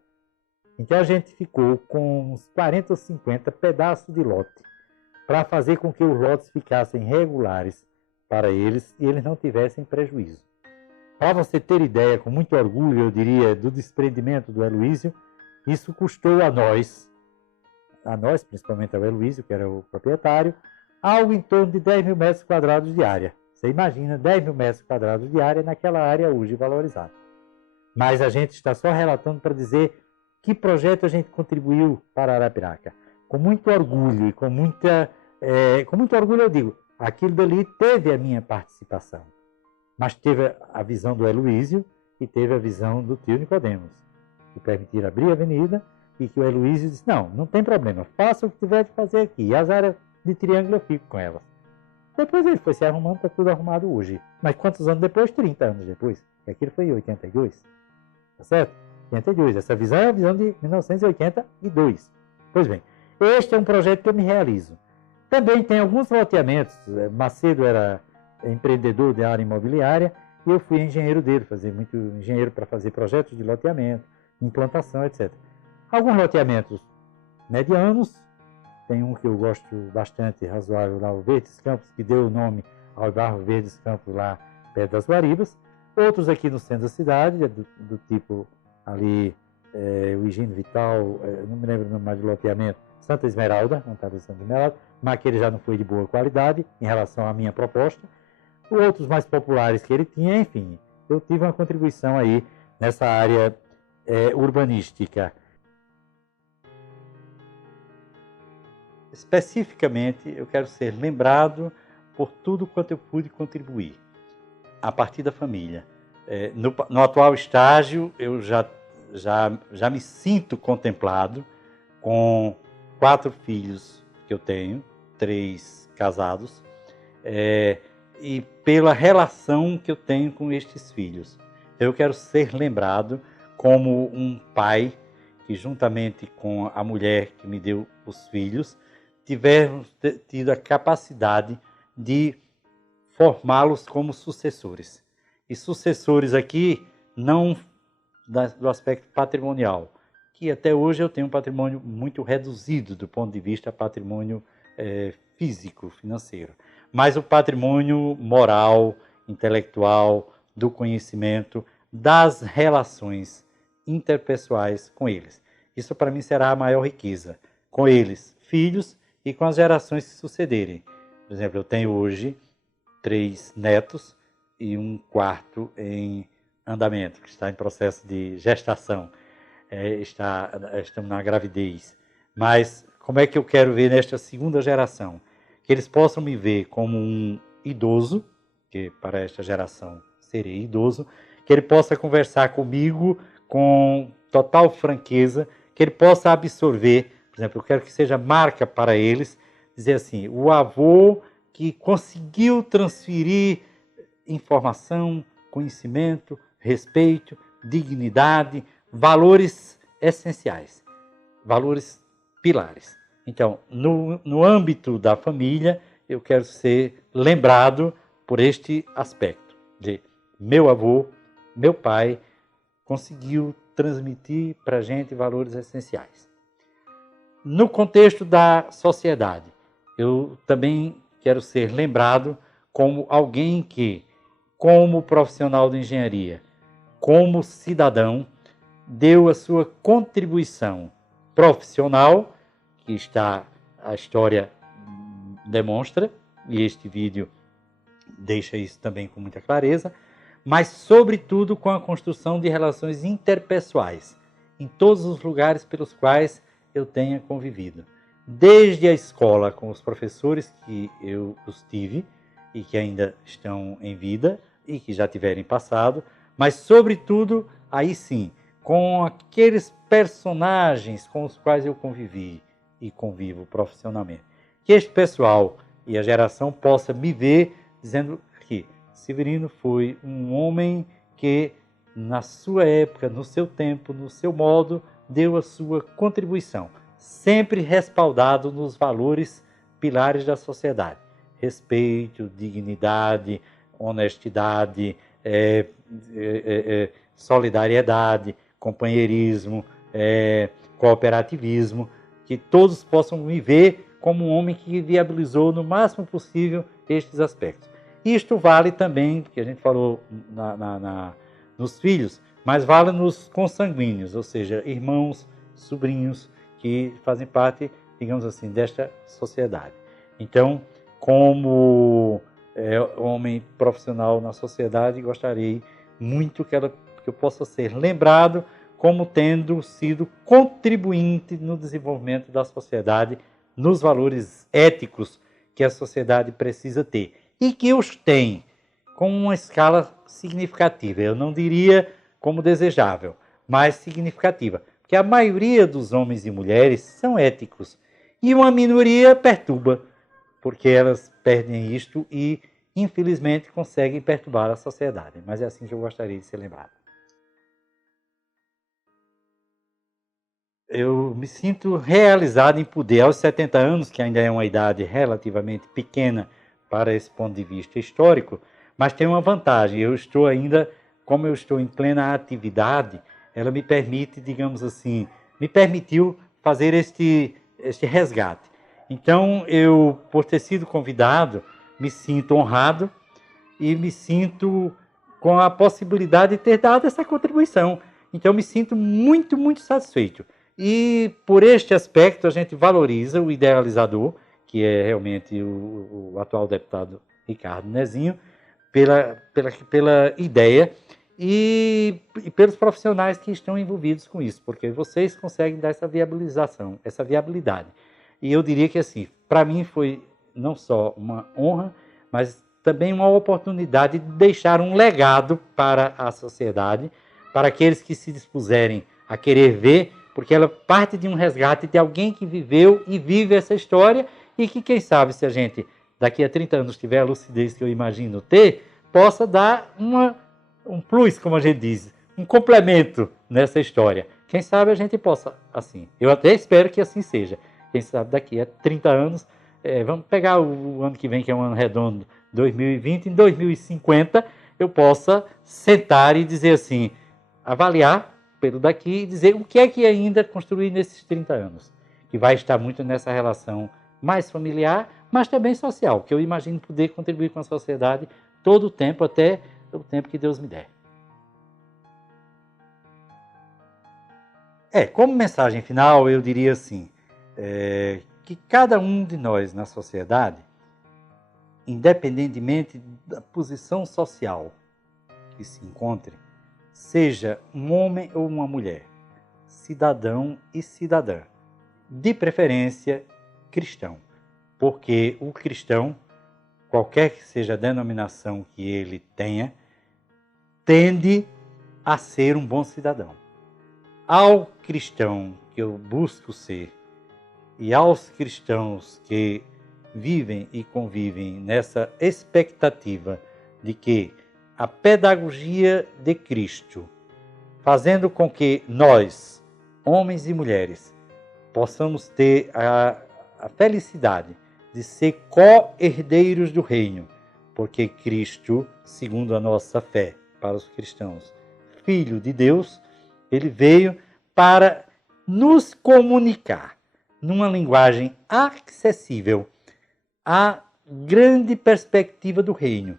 Então a gente ficou com uns 40 ou 50 pedaços de lote, para fazer com que os lotes ficassem regulares para eles e eles não tivessem prejuízo. Para você ter ideia, com muito orgulho, eu diria, do desprendimento do Heloísio, isso custou a nós, principalmente ao Heloísio, que era o proprietário, algo em torno de 10 mil metros quadrados de área. Você imagina 10 mil metros quadrados de área naquela área hoje valorizada. Mas a gente está só relatando para dizer que projeto a gente contribuiu para Arapiraca. Com muito orgulho e com muito orgulho eu digo, aquilo dali teve a minha participação. Mas teve a visão do Heloísio e teve a visão do tio Nicodemos, que permitiram abrir a avenida e que o Heloísio disse, não tem problema, faça o que tiver de fazer aqui. E as áreas de triângulo eu fico com elas. Depois ele foi se arrumando, está tudo arrumado hoje. Mas quantos anos depois? 30 anos depois. E aquilo foi em 82. Tá certo? 82. Essa visão é a visão de 1982. Pois bem, este é um projeto que eu me realizo. Também tem alguns loteamentos. Macedo era empreendedor da área imobiliária e eu fui engenheiro dele, muito engenheiro para fazer projetos de loteamento, implantação, etc. Alguns loteamentos medianos. Tem um que eu gosto bastante, razoável, lá o Verdes Campos, que deu o nome ao bairro Verdes Campos, lá perto das Guaribas. Outros aqui no centro da cidade, do tipo ali, o Higiene Vital, não me lembro o nome mais do loteamento, Santa Esmeralda, não estava em Santa Esmeralda, mas aquele já não foi de boa qualidade em relação à minha proposta. Outros mais populares que ele tinha, enfim, eu tive uma contribuição aí nessa área urbanística. Especificamente, eu quero ser lembrado por tudo quanto eu pude contribuir, a partir da família. No atual estágio, eu já me sinto contemplado com 4 filhos que eu tenho, 3 casados, e pela relação que eu tenho com estes filhos. Eu quero ser lembrado como um pai que, juntamente com a mulher que me deu os filhos, tivermos tido a capacidade de formá-los como sucessores. E sucessores aqui, não do aspecto patrimonial, que até hoje eu tenho um patrimônio muito reduzido do ponto de vista patrimônio físico, financeiro, mas o patrimônio moral, intelectual, do conhecimento, das relações interpessoais com eles. Isso para mim será a maior riqueza. Com eles, filhos, e com as gerações que sucederem. Por exemplo, eu tenho hoje 3 netos e um 4º em andamento, que está em processo de gestação. Estamos na gravidez. Mas como é que eu quero ver nesta 2ª geração? Que eles possam me ver como um idoso, que para esta geração serei idoso, que ele possa conversar comigo com total franqueza, que ele possa absorver. Por exemplo, eu quero que seja marca para eles, dizer assim, o avô que conseguiu transferir informação, conhecimento, respeito, dignidade, valores essenciais, valores pilares. Então, no âmbito da família, eu quero ser lembrado por este aspecto, de meu avô, meu pai, conseguiu transmitir para a gente valores essenciais. No contexto da sociedade, eu também quero ser lembrado como alguém que, como profissional de engenharia, como cidadão, deu a sua contribuição profissional, que a história demonstra, e este vídeo deixa isso também com muita clareza, mas sobretudo com a construção de relações interpessoais, em todos os lugares pelos quais eu tenha convivido. Desde a escola, com os professores que eu os tive e que ainda estão em vida e que já tiverem passado, mas sobretudo, aí sim, com aqueles personagens com os quais eu convivi e convivo profissionalmente. Que este pessoal e a geração possa me ver dizendo que Severino foi um homem que, na sua época, no seu tempo, no seu modo, deu a sua contribuição, sempre respaldado nos valores pilares da sociedade. Respeito, dignidade, honestidade, solidariedade, companheirismo, cooperativismo, que todos possam me ver como um homem que viabilizou no máximo possível estes aspectos. Isto vale também, que a gente falou nos filhos, mas vale nos consanguíneos, ou seja, irmãos, sobrinhos, que fazem parte, digamos assim, desta sociedade. Então, como homem profissional na sociedade, gostaria muito que eu possa ser lembrado como tendo sido contribuinte no desenvolvimento da sociedade, nos valores éticos que a sociedade precisa ter, e que os tem com uma escala significativa. Eu não diria como desejável, mas significativa. que a maioria dos homens e mulheres são éticos e uma minoria perturba, porque elas perdem isto e, infelizmente, conseguem perturbar a sociedade. Mas é assim que eu gostaria de ser lembrado. Eu me sinto realizado em poder, aos 70 anos, que ainda é uma idade relativamente pequena para esse ponto de vista histórico, mas tem uma vantagem. Eu estou ainda, como eu estou em plena atividade, ela me permite, digamos assim, me permitiu fazer este resgate. Então, eu, por ter sido convidado, me sinto honrado e me sinto com a possibilidade de ter dado essa contribuição. Então, eu me sinto muito, muito satisfeito. E, por este aspecto, a gente valoriza o idealizador, que é realmente o atual deputado Ricardo Nezinho, pela ideia e pelos profissionais que estão envolvidos com isso, porque vocês conseguem dar essa viabilização, essa viabilidade. E eu diria que, assim, para mim foi não só uma honra, mas também uma oportunidade de deixar um legado para a sociedade, para aqueles que se dispuserem a querer ver, porque ela parte de um resgate de alguém que viveu e vive essa história e que, quem sabe, se a gente daqui a 30 anos tiver a lucidez que eu imagino ter, possa dar um plus, como a gente diz, um complemento nessa história. Quem sabe a gente possa, assim, eu até espero que assim seja. Quem sabe daqui a 30 anos, vamos pegar o ano que vem, que é um ano redondo, 2020, em 2050, eu possa sentar e dizer assim, avaliar pelo daqui e dizer o que é que ainda construir nesses 30 anos, que vai estar muito nessa relação mais familiar, mas também social, que eu imagino poder contribuir com a sociedade todo o tempo, até o tempo que Deus me der. Como mensagem final, eu diria assim, que cada um de nós na sociedade, independentemente da posição social que se encontre, seja um homem ou uma mulher, cidadão e cidadã, de preferência cristão, porque o cristão, qualquer que seja a denominação que ele tenha, tende a ser um bom cidadão. Ao cristão que eu busco ser e aos cristãos que vivem e convivem nessa expectativa de que a pedagogia de Cristo, fazendo com que nós, homens e mulheres, possamos ter a felicidade de ser co-herdeiros do reino, porque Cristo, segundo a nossa fé, para os cristãos, Filho de Deus, ele veio para nos comunicar numa linguagem acessível a grande perspectiva do reino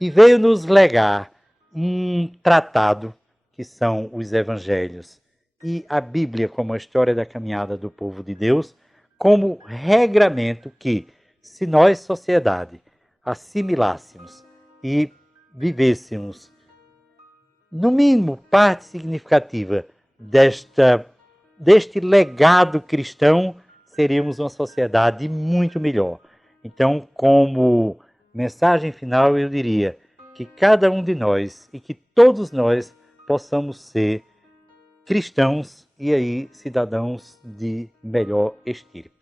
e veio nos legar um tratado que são os evangelhos e a Bíblia como a história da caminhada do povo de Deus, como regramento que, se nós, sociedade, assimilássemos e vivêssemos, no mínimo, parte significativa deste legado cristão, seríamos uma sociedade muito melhor. Então, como mensagem final, eu diria que cada um de nós e que todos nós possamos ser cristãos e aí cidadãos de melhor estirpe.